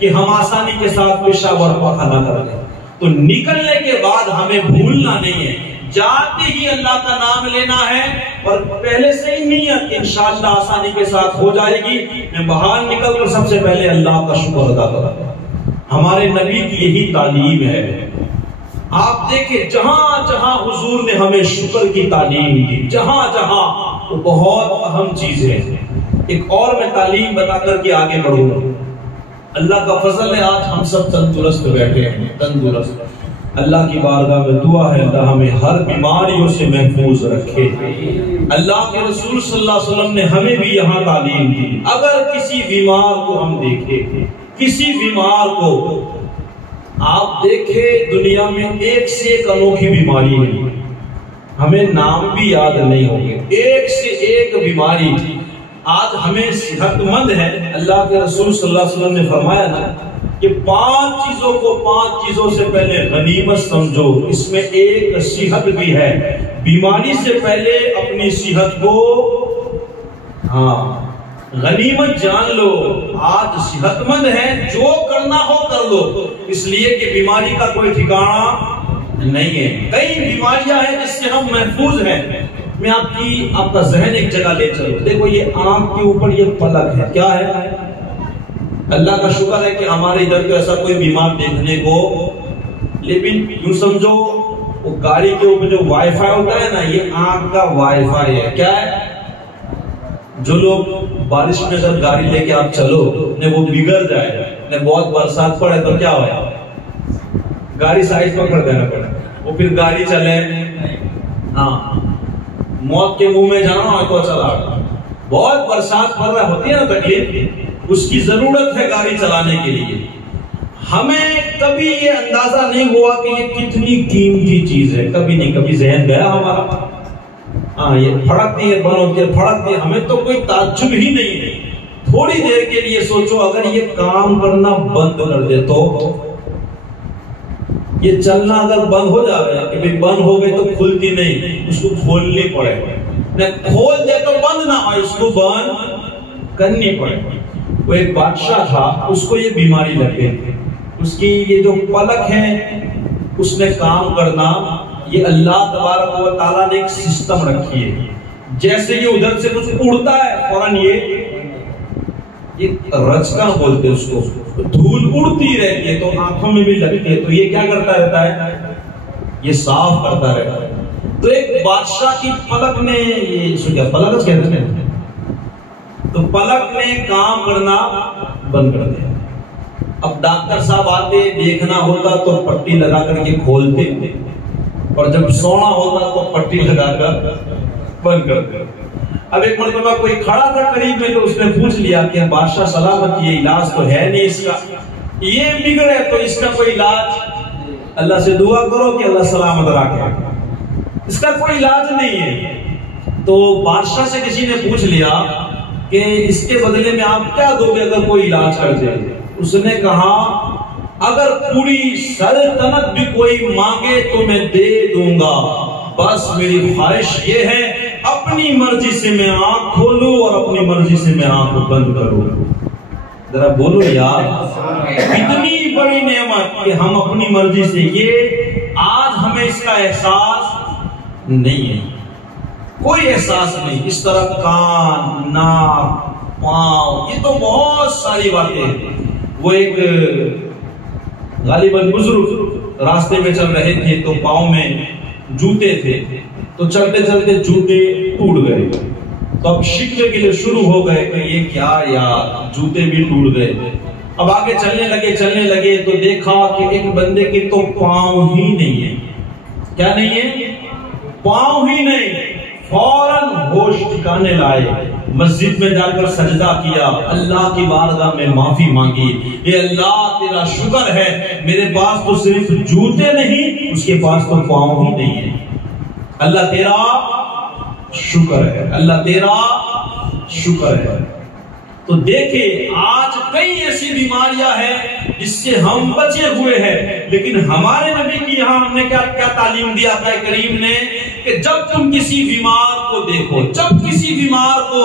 کہ ہم آسانی کے ساتھ پیشاب اور پاخانہ کر لیں۔ تو نکلنے کے بعد ہمیں بھولنا نہیں ہے، جاتے ہی اللہ کا نام لینا ہے، اور پہلے سے ہی نیت انشاءاللہ آسانی کے ساتھ ہو جائے گی۔ میں باہر نکل کر سب سے پہلے اللہ کا شکر ادا کروں۔ ہمارے نبی کی یہی تعلیم ہے۔ آپ دیکھیں جہاں جہاں حضور نے ہمیں شکر کی تعلیم دی، جہاں جہاں، وہ بہت اہم چیز ہے۔ ایک اور میں تعلیم بتا کر کے آگے بڑھوں۔ اللہ کا فضل ہے آج ہم سب تندرست بیٹھے ہیں، تندرست۔ اللہ کی بارگاہ میں دعا ہے اللہ ہمیں ہر بیماریوں سے محفوظ رکھے۔ اللہ کے رسول صلی اللہ علیہ وسلم نے ہمیں بھی یہاں تعلیم دی، اگر کسی بیمار کو ہم دیکھیں، کسی بیمار کو آپ دیکھیں، دنیا میں ایک سے ایک انوکھی بیماری ہے، ہمیں نام بھی یاد نہیں ہوں گے، ایک سے ایک بیماری۔ آج ہمیں صحت مند ہے، اللہ کے رسول صلی اللہ علیہ وسلم نے فرمایا نا کہ 5 چیزوں کو 5 چیزوں سے پہلے غنیمت سمجھو، اس میں ایک صحت بھی ہے۔ بیماری سے پہلے اپنی صحت کو غنیمت جان لو۔ آج صحت مند ہے، جو کرنا ہو کر لو، اس لیے کہ بیماری کا کوئی ٹھکانہ نہیں ہے۔ کئی بیماریاں ہیں جس سے ہم محفوظ ہیں۔ میں آپ کا ذہن ایک جگہ لے چلو، دیکھو یہ آنکھ کے اوپر یہ پلک ہے، کیا ہے؟ اللہ کا شکر ہے کہ ہمارے ادھر تو ایسا کوئی بیمار دیکھنے کو، لیکن یوں سمجھو وہ گاڑی کے اوپر جو وائی فائی ہوتا ہے نا، یہ آنکھ کا وائی فائی ہے۔ کیا ہے؟ جو لوگ بارش میں اگر گاڑی لے کے آپ چلو، وہ بگڑ جائے، بہت برسات پڑے تو کیا ہوا، گاڑی سائڈ پکڑ دینا پڑے، وہ پھر گاڑی چلے، موت کے منہ میں جانا ہو تو چلا۔ بہت برسات پڑ رہا ہوتی ہے نا تکلیف، اس کی ضرورت ہے گاڑی چلانے کے لیے۔ ہمیں کبھی یہ اندازہ نہیں ہوا کہ یہ کتنی قیمتی چیز ہے، کبھی نہیں، کبھی ذہن گیا ہمارا، یہ پھڑکتی ہے، بند ہوتی ہے، پھڑکتی ہے، ہمیں تو کوئی تعجب ہی نہیں ہے۔ تھوڑی دیر کے لیے سوچو اگر یہ کام کرنا بند کر دے تو، یہ چلنا اگر بند ہو جائے کہ بھئی بند ہو گئی تو کھلتی نہیں، اس کو کھولنی پڑے، کھول دے تو بند نہ ہو، اس کو بند کرنی پڑے۔ وہ ایک بادشاہ تھا، اس کو یہ بیماری لگ گئی، اس کی یہ جو پلک ہے اس نے کام کرنا، یہ اللہ تبارک و تعالیٰ نے ایک سسٹم رکھی ہے، جیسے یہ ادھر سے کچھ اڑتا ہے فوراً یہ رچکن بولتے اس کو، دھول اڑتی رہتی ہے تو آنکھوں میں بھی لگتی ہے، تو یہ کیا کرتا رہتا ہے، یہ صاف کرتا رہتا ہے۔ تو ایک بادشاہ کی پلک نے، یہ سو کیا پلک کہتے ہیں، تو پلک نے کام کرنا بند کر دیا۔ اب ڈاکٹر صاحب آتے دیکھنا ہوتا تو پٹی لگا کر کے کھولتے اور جب سونا ہوتا تو پٹی لگا کر بند کرتے. اب ایک مرتبہ کوئی کھڑا تھا قریب میں تو اس نے پوچھ لیا کہ بادشاہ سلامت یہ علاج تو ہے نہیں اس کا, یہ بگڑے تو اس کا کوئی علاج, اللہ سے دعا کرو کہ اللہ سلامت رکھے, اس کا کوئی علاج نہیں ہے. تو بادشاہ سے کسی نے پوچھ لیا کہ اس کے بدلے میں آپ کیا دو گے اگر کوئی علاج کر دے. اس نے کہا اگر پوری سلطنت بھی کوئی مانگے تو میں دے دوں گا, بس میری خواہش یہ ہے اپنی مرضی سے میں آنکھ کھولوں اور اپنی مرضی سے میں آنکھ بند کروں. ذرا بولو یار, اتنی بڑی نعمت کہ ہم اپنی مرضی سے, یہ آج ہمیں اس کا احساس نہیں ہے, کوئی احساس نہیں. اس طرح کان, ناک, پاؤں, یہ تو بہت ساری باتیں ہیں. وہ ایک غالباً بزرگ راستے میں چل رہے تھے تو پاؤں میں جوتے تھے, تو چلتے چلتے جوتے ٹوٹ گئے. تو اب شکوے کے لیے شروع ہو گئے کہ یہ کیا یار, جوتے بھی ٹوٹ گئے. اب آگے چلنے لگے تو دیکھا کہ ایک بندے کے تو پاؤں ہی نہیں ہے. کیا نہیں ہے؟ پاؤں ہی نہیں. فوراً ہوش ٹھکانے لائے, مسجد میں جا کر سجدہ کیا, اللہ کی بارگاہ میں معافی مانگی, اے اللہ تیرا شکر ہے میرے پاس تو صرف جوتے نہیں, اس کے پاس تو پاؤں ہی نہیں ہے. اللہ تیرا شکر ہے, اللہ تیرا شکر ہے. تو دیکھیں آج کئی ایسی بیماریاں ہیں جس سے ہم بچے ہوئے ہیں, لیکن ہمارے نبی کی یہاں ہم نے کیا تعلیم دیا ہے کریم نے کہ جب تم کسی بیمار کو دیکھو, جب کسی بیمار کو,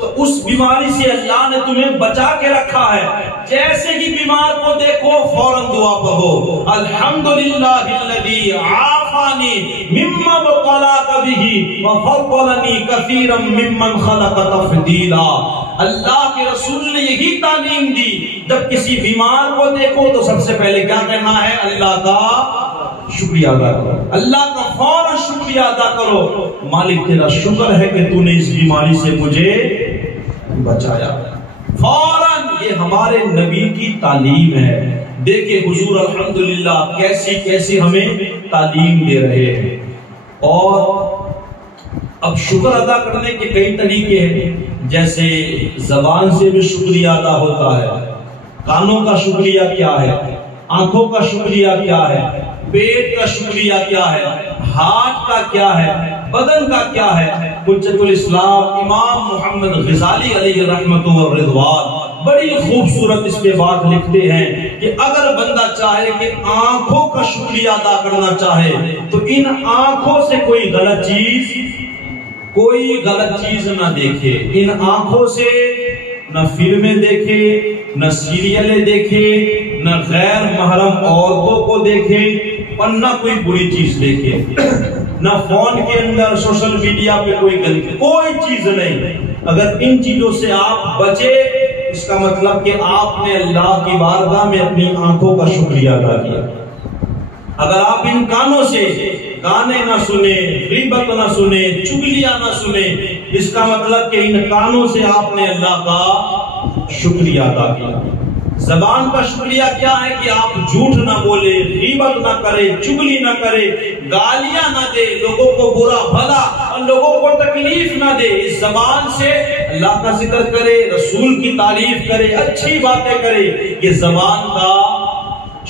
تو اس بیماری سے اللہ نے تمہیں بچا کے رکھا ہے. جیسے ہی بیمار کو دیکھو فوراً دعا پڑھو, الحمدللہ الذی عافانی مما ابتلاک بہ وفضلنی کثیرا ممن خلق تفضیلا. اللہ کے رسول نے یہی تعلیم دی, جب کسی بیمار کو دیکھو تو سب سے پہلے کیا کہنا ہے؟ اللہ کا شکریہ ادا کرو, اللہ کا فوراً شکریہ ادا کرو, مالک تیرا شکر ہے کہ تو نے اس بیماری سے مجھے بچایا. فوراً, یہ ہمارے نبی کی تعلیم ہے. دیکھیں حضور الحمدللہ کیسی کیسی ہمیں تعلیم دے رہے ہیں. اور اب شکر ادا کرنے کے کئی طریقے ہیں, جیسے زبان سے بھی شکریہ ادا ہوتا ہے, کانوں کا شکریہ کیا ہے, آنکھوں کا شکریہ کیا ہے, پیٹ کا شکریہ کیا ہے, ہاتھ کا کیا ہے, بدن کا کیا ہے. حجت الاسلام امام محمد غزالی علیہ رحمت و رضوان بڑی خوبصورت اس پہ بات لکھتے ہیں کہ اگر بندہ چاہے کہ آنکھوں کا شکریہ ادا کرنا چاہے تو ان آنکھوں سے کوئی غلط چیز نہ دیکھے. ان آنکھوں سے نہ فلمیں دیکھے, نہ سیریلیں دیکھے, نہ غیر محرم عورتوں کو دیکھے, اور نہ کوئی بری چیز دیکھے, نہ فون کے اندر سوشل میڈیا پہ کوئی چیز نہیں. اگر ان چیزوں سے آپ بچے, اس کا مطلب کہ آپ نے اللہ کی بارگاہ میں اپنی آنکھوں کا شکریہ ادا کیا. اگر آپ ان کانوں سے گانے نہ سنے, غیبت نہ سنے, چگلیاں نہ سنے, اس کا مطلب کہ ان کانوں سے آپ نے اللہ کا شکریہ ادا کیا. زبان کا شکریہ کیا ہے کہ آپ جھوٹ نہ بولے, غیبت نہ کرے, چگلی نہ کرے, گالیاں نہ دے, لوگوں کو برا بھلا اور لوگوں کو تکلیف نہ دے. اس زبان سے اللہ کا ذکر کرے, رسول کی تعریف کرے, اچھی باتیں کرے, یہ زبان کا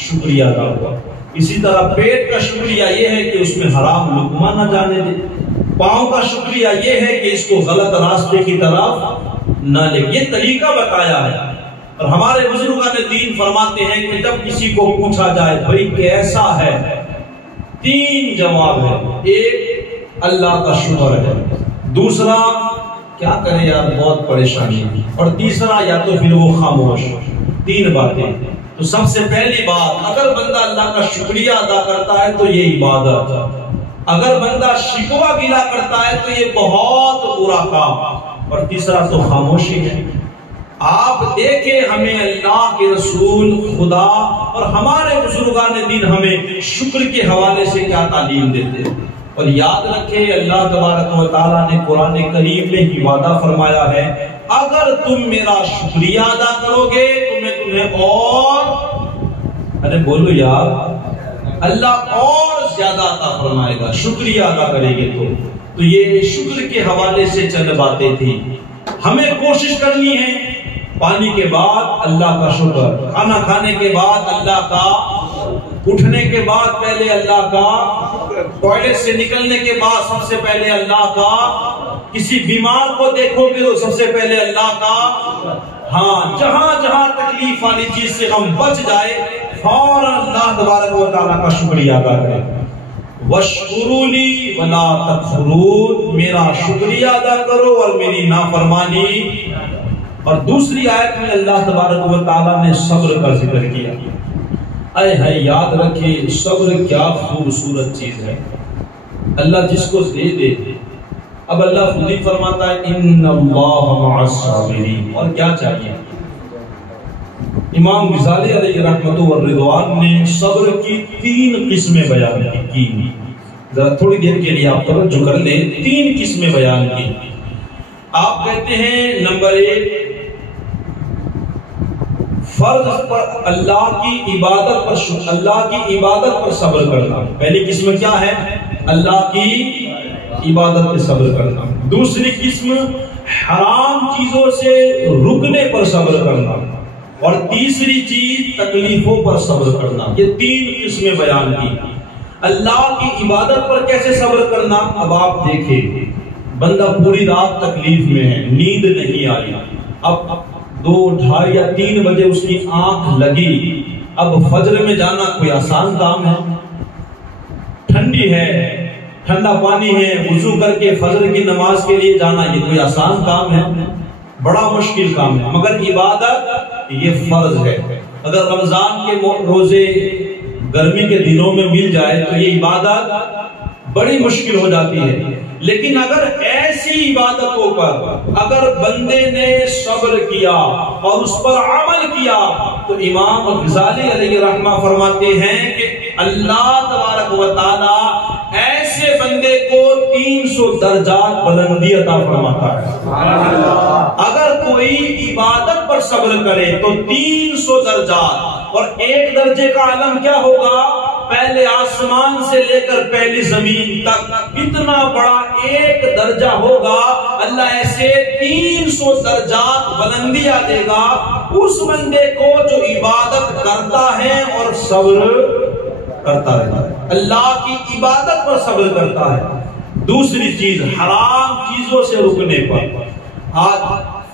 شکریہ ادا ہوا. اسی طرح پیٹ کا شکریہ یہ ہے کہ اس میں حرام لقمہ نہ جانے دے. پاؤں کا شکریہ یہ ہے کہ اس کو غلط راستے کی طرف نہ لے. یہ طریقہ بتایا ہے. اور ہمارے بزرگان دین فرماتے ہیں کہ جب کسی کو پوچھا جائے بھائی کیسا ہے, 3 جواب ہے. ایک اللہ کا شکر ہے, دوسرا کیا کرے یار بہت پریشانی, اور تیسرا یا تو پھر وہ خاموش. 3 باتیں. تو سب سے پہلی بات, اگر بندہ اللہ کا شکریہ ادا کرتا ہے تو یہ عبادت, اگر بندہ شکوہ گلا کرتا ہے تو یہ بہت برا کام, اور تیسرا تو خاموشی ہے. آپ دیکھیں ہمیں اللہ کے رسول, خدا اور ہمارے بزرگان دین ہمیں شکر کے حوالے سے کیا تعلیم دیتے ہیں. اور یاد رکھیں اللہ تبارک و تعالیٰ نے قرآن کریم میں ہی وعدہ فرمایا ہے, اگر تم میرا شکریہ ادا کرو گے تو میں تمہیں اور ارے بولو یار، اللہ اور زیادہ عطا فرمائے گا شکریہ ادا کرے گے تو یہ شکر کے حوالے سے چند باتیں تھی. ہمیں کوشش کرنی ہے پانی کے بعد اللہ کا شکر، کھانا کھانے کے بعد اللہ کا، اٹھنے کے بعد پہلے اللہ کا، ٹوائلٹ سے نکلنے کے بعد سب سے پہلے اللہ کا، کسی بیمار کو دیکھو گے تو سب سے پہلے اللہ کا. ہاں جہاں جہاں تکلیف والی چیز سے ہم بچ جائے فوراً اللہ تبارک و تعالیٰ کا شکریہ ادا کریں. وَاشْكُرُوا لِي وَلَا تَكْفُرُونِ، میرا شکریہ ادا کرو اور میری نافرمانی. اور دوسری آیت میں اللہ تبارک و تعالیٰ نے صبر کا ذکر کیا. اے ہے یاد رکھے صبر کیا خوبصورت چیز ہے، اللہ جس کو دے دے. اب اللہ خود ہی فرماتا ہے ان اللہ مع الصابرین. اور کیا چاہیے؟ امام غزالی علیہ رحمت والرضوان نے صبر کی 3 قسمیں بیان کی. ذرا تھوڑی دیر کے لیے آپ توجہ کر لیں، 3 قسمیں بیان کی. آپ کہتے ہیں نمبر 1 فرض پر اللہ کی عبادت پر صبر کرنا. پہلی قسم کیا ہے؟ اللہ کی عبادت پر صبر کرنا. دوسری قسم حرام چیزوں سے رکنے پر صبر کرنا. اور تیسری چیز تکلیفوں پر صبر کرنا. یہ 3 قسمیں بیان کی. اللہ کی عبادت پر کیسے صبر کرنا؟ اب آپ دیکھیں، بندہ پوری رات تکلیف میں ہے، نیند نہیں آئی، اب 2, 2:30 یا 3 بجے اس کی آنکھ لگی. اب فجر میں جانا کوئی آسان کام ہے؟ ٹھنڈی ہے، ٹھنڈا پانی ہے، وضو کر کے فجر کی نماز کے لیے جانا یہ کوئی آسان کام ہے؟ بڑا مشکل کام ہے. مگر عبادت یہ فرض ہے. اگر رمضان کے روزے گرمی کے دنوں میں مل جائے تو یہ عبادت بڑی مشکل ہو جاتی ہے. لیکن اگر ایسی عبادتوں پر اگر بندے نے صبر کیا اور اس پر عمل کیا تو امام غزالی علیہ رحمہ فرماتے ہیں کہ اللہ تبارک و تعالی ایسے بندے کو 300 درجات بلندی عطا فرماتا ہے. اگر کوئی عبادت پر صبر کرے تو 300 درجات. اور 1 درجے کا عالم کیا ہوگا؟ پہلے آسمان سے لے کر پہلی زمین تک اتنا بڑا 1 درجہ ہوگا. اللہ ایسے 300 درجات بلندیاں دے گا اس بندے کو جو عبادت کرتا ہے اور صبر کرتا ہے، اللہ کی عبادت پر صبر کرتا ہے. دوسری چیز حرام چیزوں سے رکنے پر. آج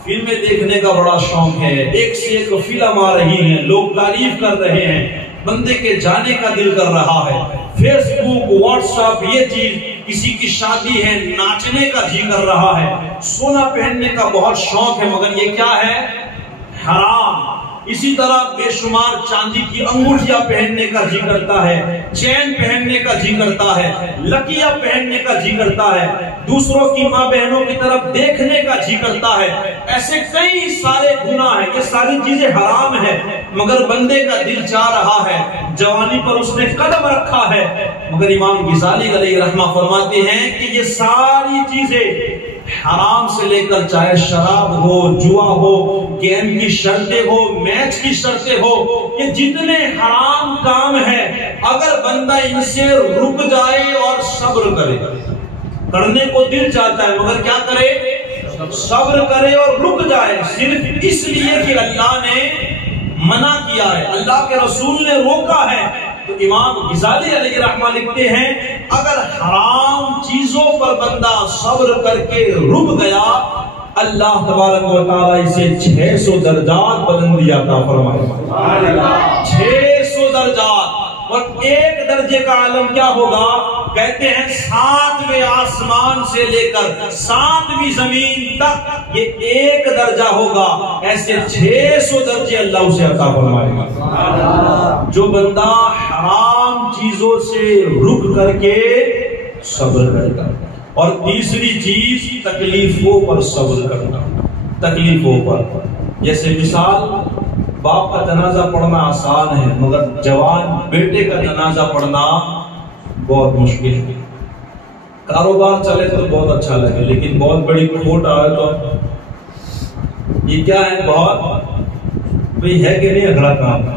فلمیں دیکھنے کا بڑا شوق ہے، ایک سے ایک فلم آ رہی ہیں، لوگ تعریف کر رہے ہیں، بندے کے جانے کا دل کر رہا ہے. فیس بک، واٹس ایپ، یہ چیز، کسی کی شادی ہے ناچنے کا جی کر رہا ہے، سونا پہننے کا بہت شوق ہے، مگر یہ کیا ہے؟ حرام. اسی طرح بے شمار چاندی کی انگوٹھیاں پہننے کا جی کرتا ہے، چین پہننے کا جی کرتا ہے، لکیاں پہننے کا جی کرتا ہے، دوسروں کی ماں بہنوں کی طرف دیکھنے کا جی کرتا ہے. ایسے کئی سارے گناہ ہیں، یہ ساری چیزیں حرام ہیں، مگر بندے کا دل چاہ رہا ہے، جوانی پر اس نے قدم رکھا ہے. مگر امام غزالی علیہ رحمہ فرماتے ہیں کہ یہ ساری چیزیں حرام سے لے کر چاہے شراب ہو، جوا ہو، گیم کی شرطیں ہو، میچ کی شرطیں ہو، یہ جتنے حرام کام ہیں اگر بندہ ان سے رک جائے اور صبر کرے، کرنے کو دل چاہتا ہے مگر کیا کرے؟ صبر کرے اور رک جائے، صرف اس لیے کہ اللہ نے منع کیا ہے، اللہ کے رسول نے روکا ہے. تو امام غزالی علیہ رحمہ لکھتے ہیں اگر حرام چیزوں پر بندہ صبر کر کے رک گیا اللہ تبارک و تعالی اسے 600 درجات بلندی عطا فرمائے. 600 درجات. اور 1 درجے کا عالم کیا ہوگا؟ کہتے ہیں 7ویں آسمان سے لے کر 7ویں زمین تک یہ 1 درجہ ہوگا. ایسے 600 درجے اللہ اسے عطا فرمائے گا جو بندہ حرام چیزوں سے رک کر کے صبر کرے گا. اور تیسری چیز تکلیفوں پر صبر کرنا. تکلیفوں پر جیسے مثال باپ کا جنازہ پڑھنا آسان ہے مگر جوان بیٹے کا جنازہ پڑھنا بہت مشکل ہے. کاروبار چلے تو بہت اچھا لگے لیکن بہت بڑی کھوٹ آئے تو یہ کیا ہے؟ بہت بھئی ہے کہ نہیں اگلا کام.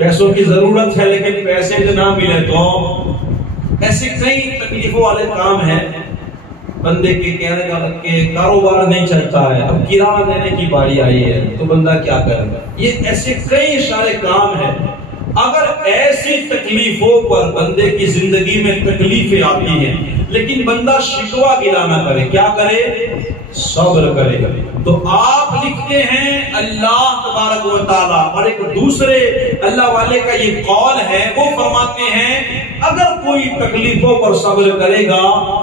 پیسوں کی ضرورت ہے لیکن پیسے جو نہ ملے تو ایسے کئی تکلیفوں والے کام ہیں. بندے کے کہنے کا کہ کاروبار نہیں چلتا ہے، اب کرایہ دینے کی باری آئی ہے تو بندہ کیا کرے گا. یہ ایسے کئی سارے کام ہیں. اگر ایسی تکلیفوں پر بندے کی زندگی میں تکلیفیں آتی ہیں لیکن بندہ شکوہ گلا نہ کرے، کیا کرے؟ صبر کرے. تو آپ لکھتے ہیں اللہ تبارک و تعالیٰ، اور ایک دوسرے اللہ والے کا یہ قول ہے، وہ فرماتے ہیں اگر کوئی تکلیفوں پر صبر کرے گا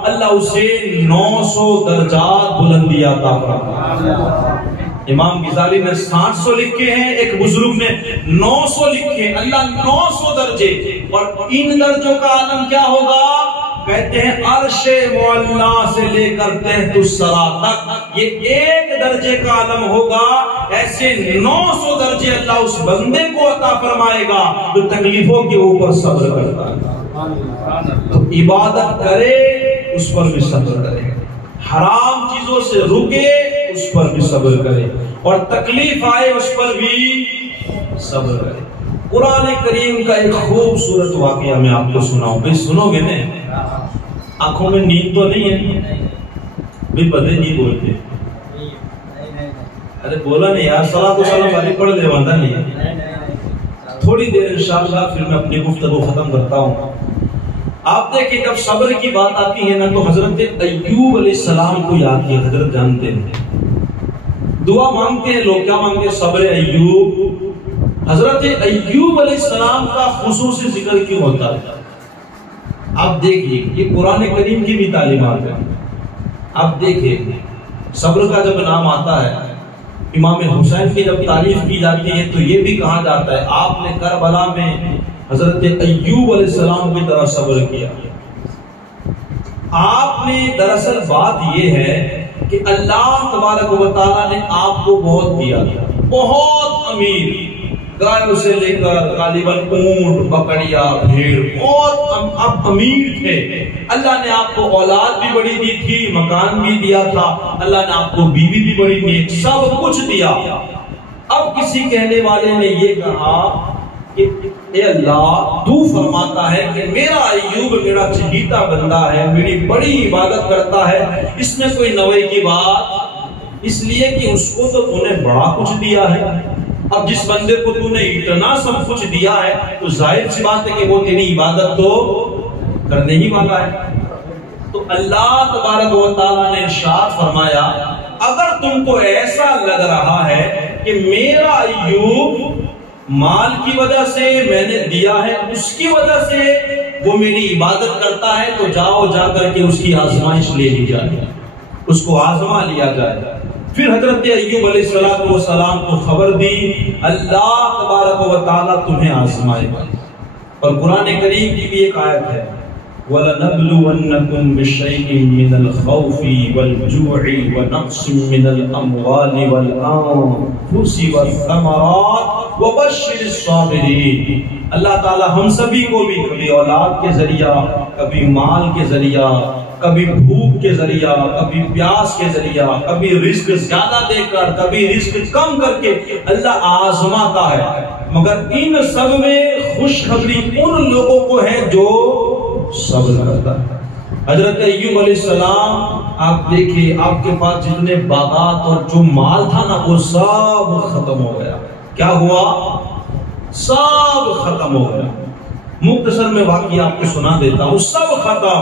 اللہ اسے 900 درجات بلندی عطا فرمائے. امام غزالی نے 700 لکھے ہیں، ایک بزرگ نے 900 لکھے. اللہ 900 درجے، اور ان درجوں کا عالم کیا ہوگا؟ کہتے ہیں عرش معلا سے لے کر تحت الثری تک یہ ایک درجے کا عالم ہوگا. ایسے 900 درجے اللہ اس بندے کو عطا فرمائے گا جو تکلیفوں کے اوپر صبر کرتا ہے. تو عبادت کرے اس پر بھی صبر کرے، حرام چیزوں سے رکے اس پر بھی صبر کرے، اور تکلیف آئے اس پر بھی صبر کرے. قرآن کریم کا ایک خوبصورت واقعہ میں آپ کو سناؤں. بھائی سنو گے نا؟ آنکھوں میں نیند تو نہیں ہے؟ بھائی بدے نہیں بولتے. ارے بولا نہیں یار، صلاۃ و سلام علی پڑھ لے وندہ نہیں. تھوڑی دیر انشاءاللہ پھر میں اپنی گفتگو ختم کرتا ہوں. آپ دیکھیں جب صبر کی بات آتی ہے نا تو حضرت ایوب علیہ السلام کو یاد کیا. حضرت جانتے ہیں دعا مانگتے ہیں لوگ، کیا مانگتے ہیں؟ صبر ایوب. حضرت ایوب علیہ السلام کا خصوصی ذکر کیوں ہوتا ہے؟ آپ دیکھیے، یہ قرآن کریم کی بھی تعلیمات ہے. آپ دیکھیے صبر کا جب نام آتا ہے، امام حسین کی جب تعریف کی جاتی ہے تو یہ بھی کہا جاتا ہے آپ نے کربلا میں حضرت ایوب علیہ السلام کی طرح صبر کیا. آپ نے دراصل بات یہ ہے کہ اللہ تبارک و تعالیٰ نے آپ کو بہت دیا، بہت امیر، گائے سے لے کر غالباً اونٹ، بکریاں، بھیڑ، بہت آپ امیر تھے. اللہ نے آپ کو اولاد بھی بڑی دی تھی، مکان بھی دیا تھا، اللہ نے آپ کو بیوی بھی بڑی نیک، سب کچھ دیا. اب کسی کہنے والے نے یہ کہا کہ اے اللہ تو فرماتا ہے کہ میرا ایوب میرا چہیتا بندہ ہے، میری بڑی عبادت کرتا ہے، اس میں کوئی نوے کی بات؟ اس لیے کہ اس کو تو تو نے بڑا کچھ دیا ہے. اب جس بندے کو تو نے اتنا سب کچھ دیا ہے تو ظاہر سی بات ہے کہ وہ تیری عبادت تو کرنے ہی والا ہے. تو اللہ تبارک و تعالیٰ نے ارشاد فرمایا اگر تم کو ایسا لگ رہا ہے کہ میرا ایوب مال کی وجہ سے میں نے دیا ہے، اس کی وجہ سے وہ میری عبادت کرتا ہے، تو جاؤ جا کر کے اس کی آزمائش لے لی جائے، اس کو آزما لیا جائے. پھر حضرت ایوب علیہ السلام کو خبر دی اللہ تبارک و تعالیٰ تمہیں آزمائے گا. اور قرآن کریم کی بھی ایک آیت ہے وَلَنَبْلُوَنَّكُمْ بِشَيْءٍ مِّنَ الْخَوْفِ وَالْجُوعِ وَنَقْصٍ مِّنَ الْأَمْوَالِ وَالْأَنفُسِ وَالثَّمَرَاتِ وَبَشِّرِ الصَّابِرِينَ. اللہ تعالیٰ ہم سبھی کو بھی کبھی اولاد کے ذریعہ، کبھی مال کے ذریعہ، کبھی بھوک کے ذریعہ، کبھی پیاس کے ذریعہ، کبھی رزق زیادہ دے کر، کبھی رزق کم کر کے اللہ آزماتا ہے. مگر ان سب میں خوشخبری ان لوگوں کو ہے جو صبر کرتا ہے. حضرت ایوب علیہ السلام آپ دیکھیں آپ کے پاس جتنے باغات اور جو مال تھا نا وہ سب ختم ہو گیا. کیا ہوا؟ سب ختم ہو گیا. مختصر میں واقعہ آپ کو سنا دیتا ہوں. سب ختم.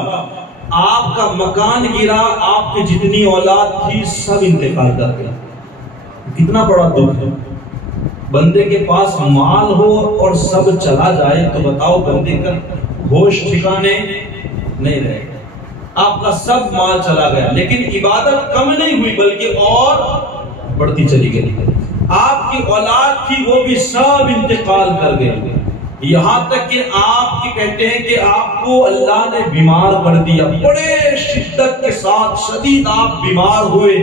آپ کا مکان گرا، آپ کی جتنی اولاد تھی سب انتقال کر گیا. کتنا بڑا دکھ ہے. بندے کے پاس مال ہو اور سب چلا جائے تو بتاؤ بندے کا ہوش ٹھکانے نہیں رہے گا. آپ کا سب مال چلا گیا لیکن عبادت کم نہیں ہوئی بلکہ اور بڑھتی چلی گئی. آپ کی اولاد تھی وہ بھی سب انتقال کر گئے. یہاں تک کہ آپ کی کہتے ہیں کہ آپ کو اللہ نے بیمار کر دیا، بڑے شدت کے ساتھ شدید آپ بیمار ہوئے.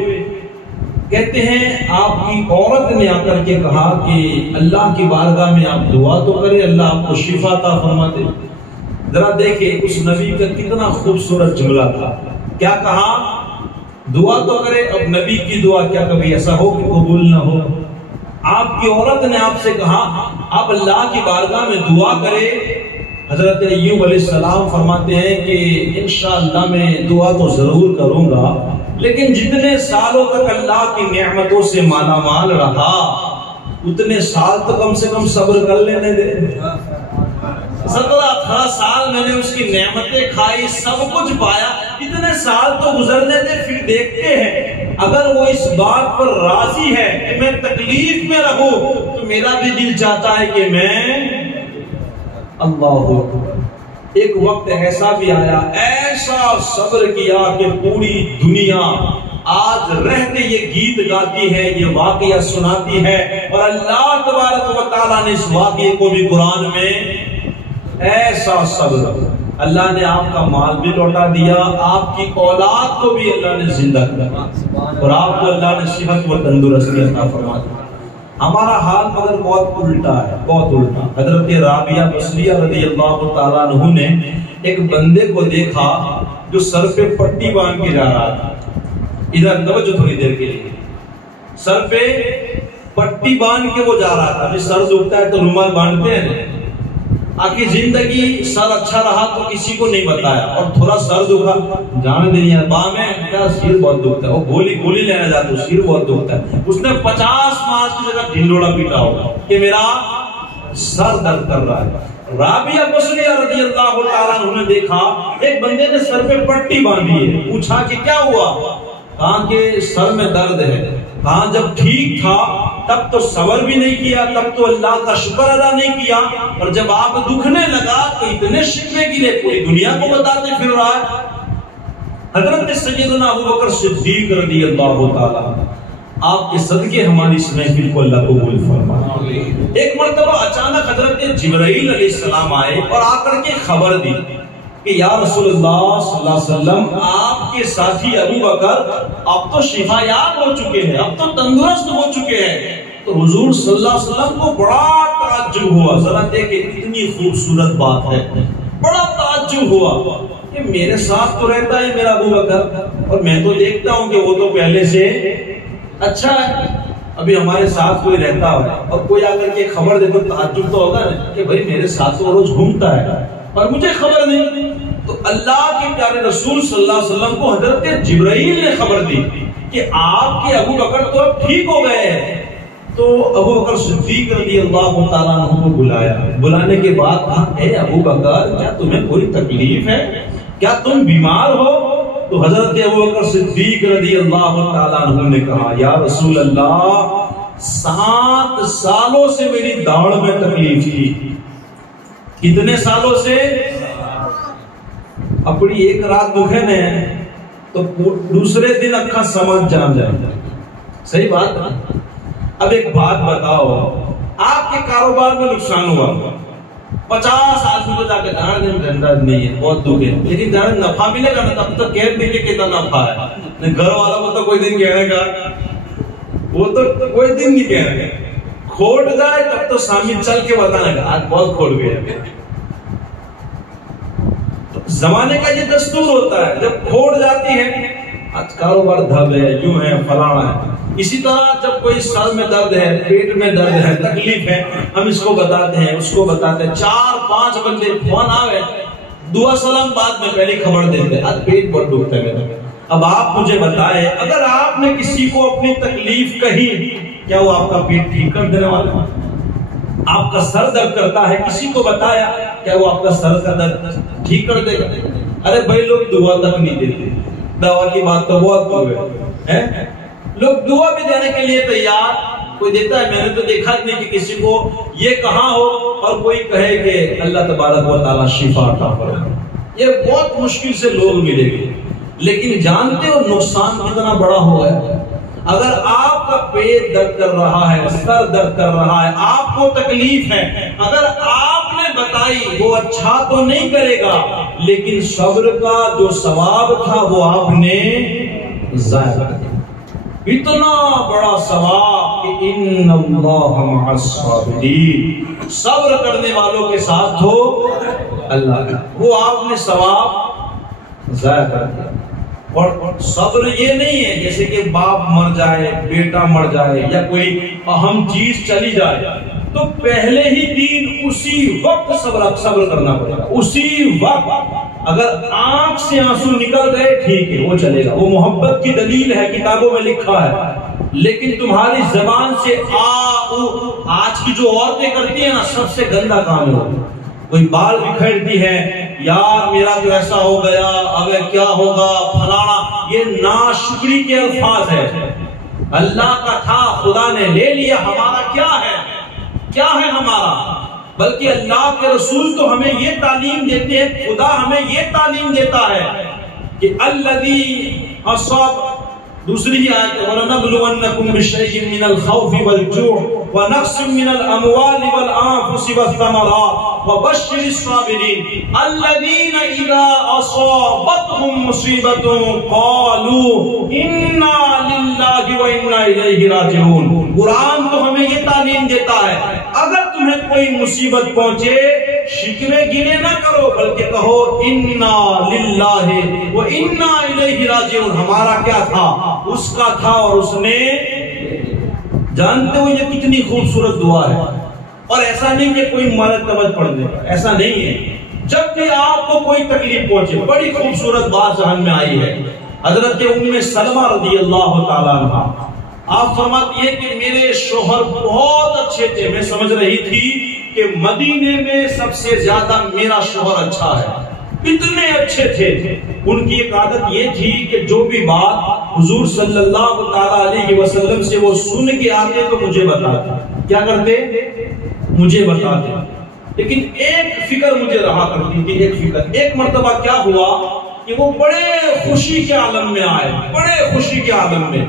کہتے ہیں آپ کی عورت نے آ کر کے کہا کہ اللہ کی بارگاہ میں آپ دعا تو کریں اللہ آپ کو شفا عطا فرما دے. ذرا دیکھیں اس نبی کا کتنا خوبصورت جملہ تھا. کیا کہا؟ دعا تو کرے. اب نبی کی دعا کیا کبھی ایسا ہو کہ قبول نہ ہو؟ آپ کی عورت نے آپ سے کہا آپ اللہ کی بارگاہ میں دعا کرے. حضرت ایوب علیہ السلام فرماتے ہیں کہ انشاءاللہ میں دعا تو ضرور کروں گا، لیکن جتنے سالوں تک اللہ کی نعمتوں سے مالا مال رہا اتنے سال تو کم سے کم صبر کر لینے دے. 17-18 سال میں نے اس کی نعمتیں کھائی، سب کچھ پایا، اتنے سال تو گزرنے دے، پھر دیکھتے ہیں اگر وہ اس بات پر راضی ہے کہ میں تکلیف میں رہوں تو میرا بھی دل چاہتا ہے کہ میں اللہ. ایک وقت ایسا بھی آیا، ایسا صبر کیا کہ پوری دنیا آج رہ کے یہ گیت گاتی ہے، یہ واقعہ سناتی ہے، اور اللہ تبارک و تعالیٰ نے اس واقعے کو بھی قرآن میں ایسا صبر. اللہ نے آپ کا مال بھی لوٹا دیا، آپ کی اولاد کو بھی اللہ نے زندہ کیا، اور آپ کو اللہ نے صحت و تندرستی عطا فرما دی. ہمارا حال مگر بہت الٹا ہے، بہت الٹا. حضرت رابعہ بصریہ رضی اللہ تعالیٰ عنہ نے ایک بندے کو دیکھا جو سر پہ پٹی باندھ کے جا رہا تھا. ادھر توجہ تھوڑی دیر کے لیے. سر پہ پٹی باندھ کے وہ جا رہا تھا. سر دکھتا ہے تو رومال باندھتے ہیں. آخر زندگی سر اچھا رہا تو کسی کو نہیں بتایا، اور تھوڑا سر دکھا جانے دینی ہے باں میں کیا سر بہت دکھتا ہے، وہ گولی لینا جاتا ہے، سر بہت دکھتا ہے. اس نے 50 ماس کی جگہ ڈھنڈوڑا پیٹا ہوگا کہ میرا سر درد کر رہا ہے. رابعہ بصریہ رضی اللہ تعالیٰ عنہ نے دیکھا ایک بندے نے سر پہ پٹی باندھی ہے. پوچھا کہ کیا ہوا؟ کہا کہ سر میں درد ہے. کہا جب ٹھیک تھا تب تو صبر بھی نہیں کیا، تب تو اللہ کا شکر ادا نہیں کیا، اور جب آپ دکھنے لگا تو اتنے شکوے گرے پوری دنیا کو بتاتے پھر رہا ہے. حضرت سیدنا ابوبکر صدیق رضی اللہ تعالیٰ، آپ کے صدقے ہماری اس محفل کو اللہ قبول فرمائے. ایک مرتبہ اچانک حضرت جبرائیل علیہ السلام آئے اور آ کر کے خبر دی کہ یا رسول اللہ صلی اللہ علیہ وسلم، آپ کے ساتھی ابو بکر اب تو شفا یاب ہو چکے ہیں، اب تو تندرست ہو چکے ہیں. تو حضور صلی اللہ علیہ وسلم کو بڑا تعجب ہوا. ذرا دیکھیں اتنی خوبصورت بات ہے. بڑا تعجب ہوا کہ میرے ساتھ تو رہتا ہے میرا ابو بکر، اور میں تو دیکھتا ہوں کہ وہ تو پہلے سے اچھا ہے. ابھی ہمارے ساتھ کوئی رہتا ہو اور کوئی آ کر کے خبر دے تو تعجب تو ہوگا نا کہ بھائی میرے ساتھ تو روز گھومتا ہے اور مجھے خبر نہیں. تو اللہ کے پیارے رسول صلی اللہ علیہ وسلم کو حضرت جبرائیل نے خبر دی کہ آپ کے ابو بکر تو اب ٹھیک ہو گئے ہیں. تو ابو بکر صدیق رضی اللہ تعالیٰ عنہ کو بلایا. بلانے کے بعد کہا اے ابو بکر، کیا تمہیں کوئی تکلیف ہے؟ کیا تم بیمار ہو؟ تو حضرت ابو بکر صدیق رضی اللہ تعالیٰ عنہ نے کہا یا رسول اللہ، 7 سالوں سے میری داڑھ میں تکلیف تھی. کتنے سالوں سے؟ اپنی ایک رات دکھے نے تو دوسرے دن اکھا سمجھ جان جائے. صحیح بات ہے. اب ایک بات بتاؤ، آپ کے کاروبار میں نقصان ہوا، 50 آدمی کو جا کے دھڑ دن دھندا نہیں ہے، بہت دکھ ہے، لیکن دھڑ نفع ملے گا نا تب تک کیب ملے کتنا نفع ہے. گھر والا کو تو کوئی دن کہنے کا، وہ تو کوئی دن نہیں کہنے کا. کھوٹ جائے تب تو سامنے چل کے بتانے کا آج بہت کھوٹ گیا. زمانے کا یہ دستور ہوتا ہے، جب کھوٹ جاتی ہے آج کاروبار دھب ہے، یوں ہے، فلانا ہے. اسی طرح جب کوئی سر میں درد ہے، پیٹ میں درد ہے، تکلیف ہے، ہم اس کو بتاتے ہیں، اس کو بتاتے ہیں. 4-5 بندے فون آوے، دعا سلام بعد میں پہلی خبر دیتے آج پیٹ بہت دکھتا ہے میرا. اب آپ مجھے بتائیں، اگر آپ نے کسی کو اپنی تکلیف کہی، کیا وہ آپ کا پیٹ ٹھیک کر دینے والا ہے؟ آپ کا سر درد کرتا ہے، کسی کو بتایا، کیا وہ آپ کا سر کا درد ٹھیک کر دے گا؟ ارے بھائی لوگ دعا تک نہیں دیتے. دعا کی بات تو بہت دور ہے. لوگ دعا بھی دینے کے لیے تیار، کوئی دیتا ہے. میں نے تو دیکھا نہیں کہ کسی کو یہ کہا ہو اور کوئی کہے کہ اللہ تبارک و تعالیٰ شفا عطا فرمائے. یہ بہت مشکل سے لوگ ملے گے. لیکن جانتے ہو نقصان کتنا بڑا ہوا ہے؟ اگر آپ کا پیٹ درد کر رہا ہے، سر درد کر رہا ہے، آپ کو تکلیف ہے، اگر آپ نے بتائی، وہ اچھا تو نہیں کرے گا، لیکن صبر کا جو ثواب تھا وہ آپ نے ضائع کر دیا. اتنا بڑا ثواب کہ ان اللہ مع الصابرین، صبر کرنے والوں کے ساتھ ہو اللہ کا، وہ آپ نے ثواب ضائع کر دیا. اور صبر یہ نہیں ہے جیسے کہ باپ مر جائے، بیٹا مر جائے یا کوئی اہم چیز چلی جائے تو پہلے ہی دین اسی وقت صبر کرنا پڑے گا، اسی وقت۔ اگر آنکھ سے آنسو نکل گئے ٹھیک ہے، وہ چلے گا، وہ محبت کی دلیل ہے، کتابوں میں لکھا ہے۔ لیکن تمہاری زبان سے آج کی جو عورتیں کرتی ہیں نا، سب سے گندا کام ہے۔ کوئی بال بکھیرتی ہے، یار میرا تو ایسا ہو گیا، اب کیا ہوگا، فلانا، یہ ناشکری کے الفاظ ہے۔ اللہ کا تھا، خدا نے لے لیا، ہمارا کیا ہے؟ کیا ہے ہمارا؟ بلکہ اللہ کے رسول تو ہمیں یہ تعلیم دیتے ہیں، خدا ہمیں یہ تعلیم دیتا ہے کہ الذی اصاب، دوسری آیت وَلَنَبْلُوَنَّكُمْ بِشَيْءٍ مِّنَ الْخَوْفِ وَالْجُوعِ وَنَقْصٍ مِّنَ الْأَمْوَالِ وَالْأَنفُسِ وَالثَّمَرَاتِ وَبَشِّرِ الصَّابِرِينَ الَّذِينَ إِذَا أَصَابَتْهُم مُّصِيبَةٌ قَالُوا إِنَّا لِلَّهِ وَإِنَّا إِلَيْهِ رَاجِعُونَ۔ قرآن تو ہمیں یہ تعلیم دیتا ہے، اگر تمہیں کوئی مصیبت پہنچے شکوے گلے نہ کرو، بلکہ کہو اِنَّا لِلَّهِ وَإِنَّا إِلَيْهِ رَاجِعُونَ۔ ہمارا کیا تھا؟ اس کا تھا، اور اس نے، جانتے ہو یہ کتنی خوبصورت دعا ہے۔ اور ایسا نہیں کہ کوئی مالت تمت پڑھ دے، ایسا نہیں ہے۔ جب بھی آپ کو کوئی تکلیف پہنچے، بڑی خوبصورت بات ذہن میں آئی ہے، حضرت ام سلمہ رضی اللہ تعالیٰ عنہ، آپ فرماتی ہے کہ میرے شوہر بہت اچھے تھے، میں سمجھ رہی تھی کہ مدینے میں سب سے زیادہ میرا شوہر اچھا ہے، اتنے اچھے تھے۔ ان کی ایک عادت یہ تھی کہ جو بھی بات حضور صلی اللہ تعالیٰ علیہ وسلم سے وہ سن کے آتے تو مجھے بتاتے۔ کیا کرتے؟ مجھے بتاتے۔ لیکن ایک فکر مجھے رہا کرتی تھی، ایک فکر۔ ایک مرتبہ کیا ہوا کہ وہ بڑے خوشی کے عالم میں آئے، بڑے خوشی کے عالم میں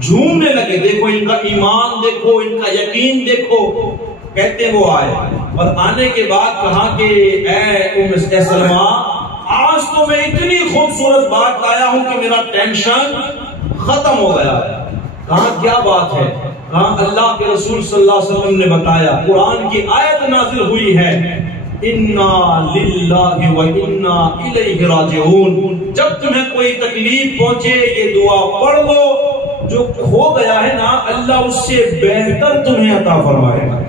جھومنے لگے، دیکھو ان کا ایمان دیکھو، ان کا یقین دیکھو۔ کہتے وہ آئے، اور آنے کے بعد کہا کہ اے ام سلمہ، آج تو میں اتنی خوبصورت بات لایا ہوں کہ میرا ٹینشن ختم ہو گیا ہے۔ کہاں کیا بات ہے؟ کہاں اللہ کے رسول صلی اللہ علیہ وسلم نے بتایا، قرآن کی آیت نازل ہوئی ہے، اِنَّا لِلَّهِ وَإِنَّا إِلَيْهِ رَاجِعُونَ۔ جب تمہیں کوئی تکلیف پہنچے یہ دعا پڑھ لو، جو کھو گیا ہے نا اللہ اس سے بہتر تمہیں عطا فرمائے گا۔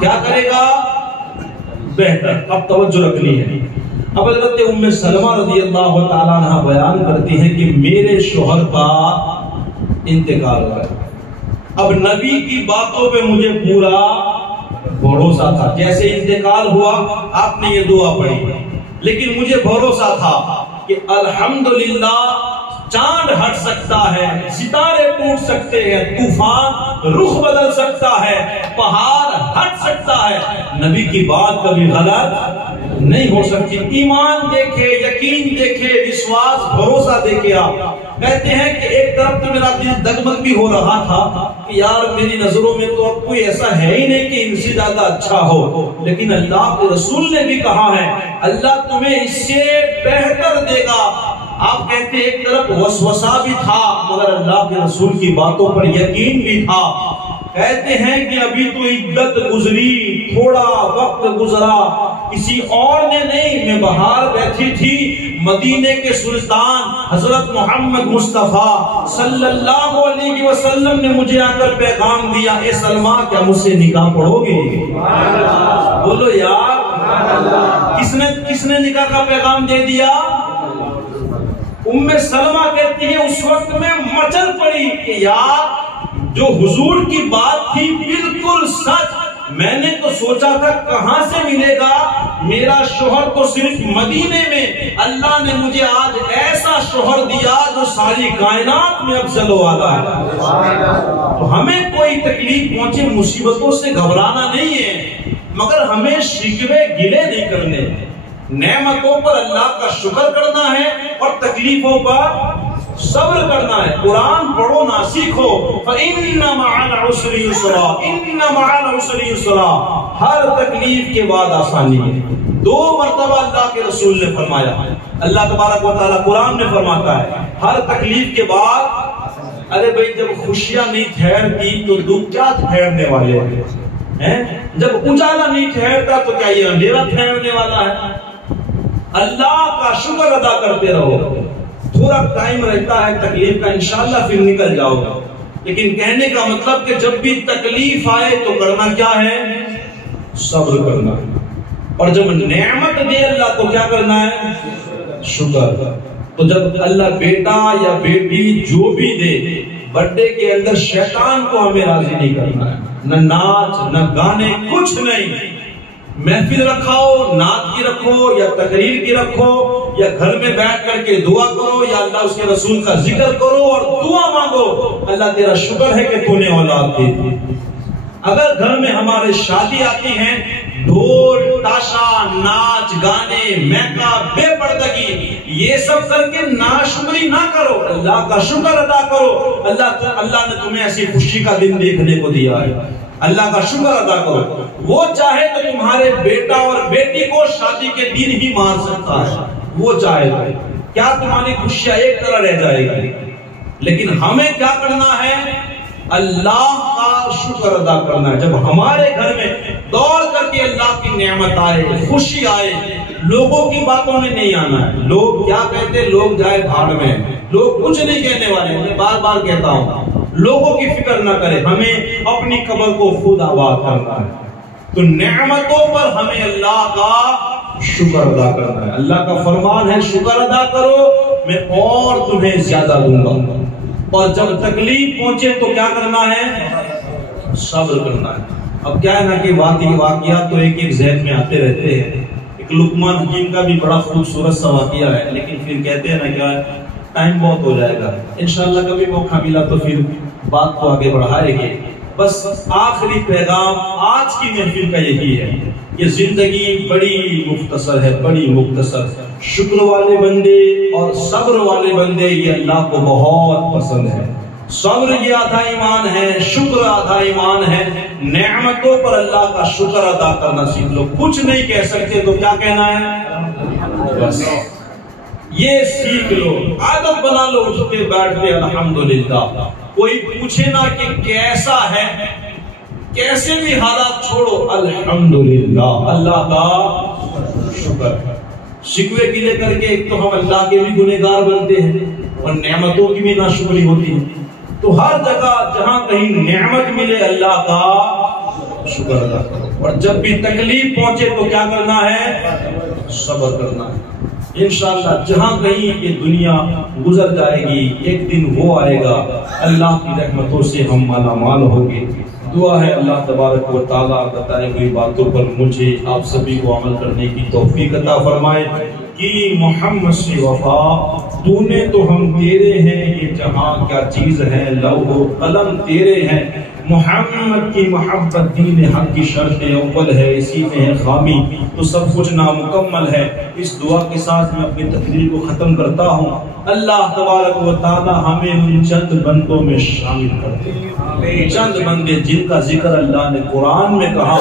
کیا کرے گا؟ بہتر۔ اب توجہ رکھنی ہے۔ اب حضرت ام سلمہ رضی اللہ تعالیٰ عنہ بیان کرتی ہیں کہ میرے شوہر کا انتقال ہو گیا۔ اب نبی کی باتوں پہ مجھے پورا بھروسہ تھا، جیسے انتقال ہوا آپ نے یہ دعا پڑھی، لیکن مجھے بھروسہ تھا کہ الحمدللہ چاند ہٹ سکتا ہے، ستارے ٹوٹ سکتے ہیں، طوفان رخ بدل سکتا ہے، پہاڑ ہٹ سکتا ہے، نبی کی بات کبھی غلط نہیں ہو سکتی۔ ایمان دیکھے، یقین دیکھے، وشواس، بھروسہ دیکھے۔ آپ کہتے ہیں کہ ایک طرف تو میرا دل دگمگ بھی ہو رہا تھا کہ یار میری نظروں میں تو اب کوئی ایسا ہے ہی نہیں کہ ان سے زیادہ اچھا ہو، لیکن اللہ کے رسول نے بھی کہا ہے اللہ تمہیں اس سے بہتر دے گا۔ آپ کہتے ہیں ایک طرف وسوسہ بھی تھا مگر اللہ کے رسول کی باتوں پر یقین بھی تھا۔ کہتے ہیں کہ ابھی تو عدت گزری، تھوڑا وقت گزرا، کسی اور نے نہیں، میں باہر بیٹھی تھی، مدینے کے سلطان حضرت محمد مصطفیٰ صلی اللہ علیہ وسلم نے مجھے آ کر پیغام دیا، اے سلمہ کیا مجھ سے نکاح پڑھو گے؟ بولو یار، کس نے نکاح کا پیغام دے دیا؟ ام سلمہ کہتی ہے اس وقت میں مچل پڑی کہ یار جو حضور کی بات تھی بالکل سچ، میں نے تو سوچا تھا کہاں سے ملے گا، میرا شوہر تو صرف مدینے میں، اللہ نے مجھے آج ایسا شوہر دیا جو ساری کائنات میں افضل و اعلیٰ ہے۔ تو ہمیں کوئی تکلیف پہنچے مصیبتوں سے گھبرانا نہیں ہے، مگر ہمیں شکوے گلے نہیں کرنے، نعمتوں پر اللہ کا شکر کرنا ہے اور تکلیفوں پر صبر کرنا ہے۔ قرآن پڑھو نہ سیکھو، فَإِنَّ مَعَ الْعُسْرِ يُسْرًا، إِنَّ مَعَ الْعُسْرِ يُسْرًا، ہر تکلیف کے بعد آسانی ہے۔ 2 مرتبہ اللہ کے رسول نے فرمایا، اللہ تبارک و تعالیٰ قرآن میں فرماتا ہے ہر تکلیف کے بعد، ارے بھائی جب خوشیاں نہیں ٹھہرتی تو دکھ کیا ٹھہرنے والے ہیں؟ جب اجالا نہیں ٹھہرتا تو کیا یہ اندھیرا ٹھہرنے والا ہے؟ اللہ کا شکر ادا کرتے رہو، تھوڑا ٹائم رہتا ہے تکلیف کا، انشاءاللہ پھر نکل جاؤ گے، لیکن کہنے کا مطلب کہ جب بھی تکلیف آئے تو کرنا کیا ہے؟ صبر کرنا ہے، اور جب نعمت دے اللہ کو کیا کرنا ہے؟ شکر۔ تو جب اللہ بیٹا یا بیٹی جو بھی دے، برڈے کے اندر شیطان کو ہمیں راضی نہیں کرنا ہے، نہ ناچ نہ گانے، کچھ نہیں۔ محفل رکھاؤ، نعت کی رکھو یا تقریر کی رکھو، یا گھر میں بیٹھ کر کے دعا کرو، یا اللہ اس کے رسول کا ذکر کرو اور دعا مانگو، اللہ تیرا شکر ہے کہ تو نے اولاد دی۔ اگر گھر میں ہمارے شادی آتی ہیں، ڈھول تاشا، ناچ گانے، میکا، بے پردگی، یہ سب کر کے ناشکری نہ کرو، اللہ کا شکر ادا کرو۔ اللہ نے تمہیں ایسی خوشی کا دن دیکھنے کو دیا ہے، اللہ کا شکر ادا کرو۔ وہ چاہے تو تمہارے بیٹا اور بیٹی کو شادی کے دن ہی مار سکتا ہے، وہ چاہے تو، کیا تمہاری خوشیاں ایک طرح رہ جائے گی؟ لیکن ہمیں کیا کرنا ہے؟ اللہ کا شکر ادا کرنا ہے۔ جب ہمارے گھر میں دوڑ کر کے اللہ کی نعمت آئے، خوشی آئے، لوگوں کی باتوں میں نہیں آنا ہے۔ لوگ کیا کہتے؟ لوگ جائے بھاڑ میں، لوگ کچھ نہیں کہنے والے، میں بار بار کہتا ہوں، لوگوں کی فکر نہ کرے، ہمیں اپنی قبر کو خود آباد کرنا ہے۔ تو نعمتوں پر ہمیں اللہ کا شکر ادا کرنا ہے۔ اللہ کا فرمان ہے شکر ادا کرو میں اور تمہیں زیادہ دوں گا، اور جب تکلیف پہنچے تو کیا کرنا ہے؟ صبر کرنا ہے۔ اب کیا ہے نا کہ واقعات تو ایک ذہن میں آتے رہتے ہیں۔ ایک لقمان حکیم کا بھی بڑا خوبصورت سا واقعہ ہے، لیکن پھر کہتے ہیں نا کیا ٹائم بہت ہو جائے گا، انشاءاللہ کبھی موقع ملا تو پھر بات کو آگے بڑھائیں گے۔ بس آخری پیغام آج کی محفل کا یہی ہے کہ زندگی بڑی مختصر ہے، بڑی مختصر۔ شکر والے بندے اور صبر والے بندے یہ اللہ کو بہت پسند ہے۔ صبر یہ آدھا ایمان ہے، شکر آدھا ایمان ہے۔ نعمتوں پر اللہ کا شکر ادا کرنا سیکھ لو۔ کچھ نہیں کہہ سکتے تو کیا کہنا ہے؟ بس یہ سیکھ لو، عادت بنا لو اٹھ کے بیٹھ کے الحمدللہ۔ کوئی پوچھے نا کہ کیسا ہے، کیسے بھی حالات چھوڑو الحمدللہ، اللہ کا شکر۔ شکوے کی لے کر کے ایک تو ہم اللہ کے بھی گنہگار بنتے ہیں اور نعمتوں کی بھی ناشکری ہوتی ہے۔ تو ہر جگہ جہاں کہیں نعمت ملے اللہ کا شکر ادا کرو، اور جب بھی تکلیف پہنچے تو کیا کرنا ہے؟ صبر کرنا ہے۔ انشاءاللہ جہاں کہیں یہ دنیا گزر جائے گی، ایک دن وہ آئے گا اللہ کی رحمتوں سے ہم مالا مال ہوں گے۔ دعا ہے اللہ تبارک و تعالیٰ بتائی ہوئی باتوں پر مجھے آپ سبھی کو عمل کرنے کی توفیق عطا فرمائے۔ کہ محمد سے وفا تو نے تو ہم تیرے ہیں، یہ جہاں کیا چیز ہے، لوح و قلم تیرے ہیں۔ محمد کی محبت دین حق کی شرط اول ہے، اسی میں ہے خامی تو سب کچھ نامکمل ہے۔ اس دعا کے ساتھ میں اپنی تقریر کو ختم کرتا ہوں۔ اللہ تبارک و تعالی ہمیں ان چند بندوں میں شامل کر دے، چند بندے جن کا ذکر اللہ نے قرآن میں کہا،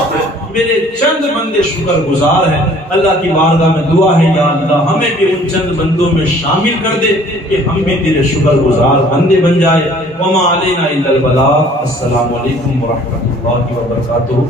میرے چند بندے شکر گزار ہیں۔ اللہ کی بارگاہ میں دعا ہے یا اللہ ہمیں بھی ان چند بندوں میں شامل کر دے کہ ہم بھی تیرے شکر گزار بندے بن جائے۔ وما علینا الا البلاغ۔ السلام علیکم ورحمۃ اللہ وبرکاتہ۔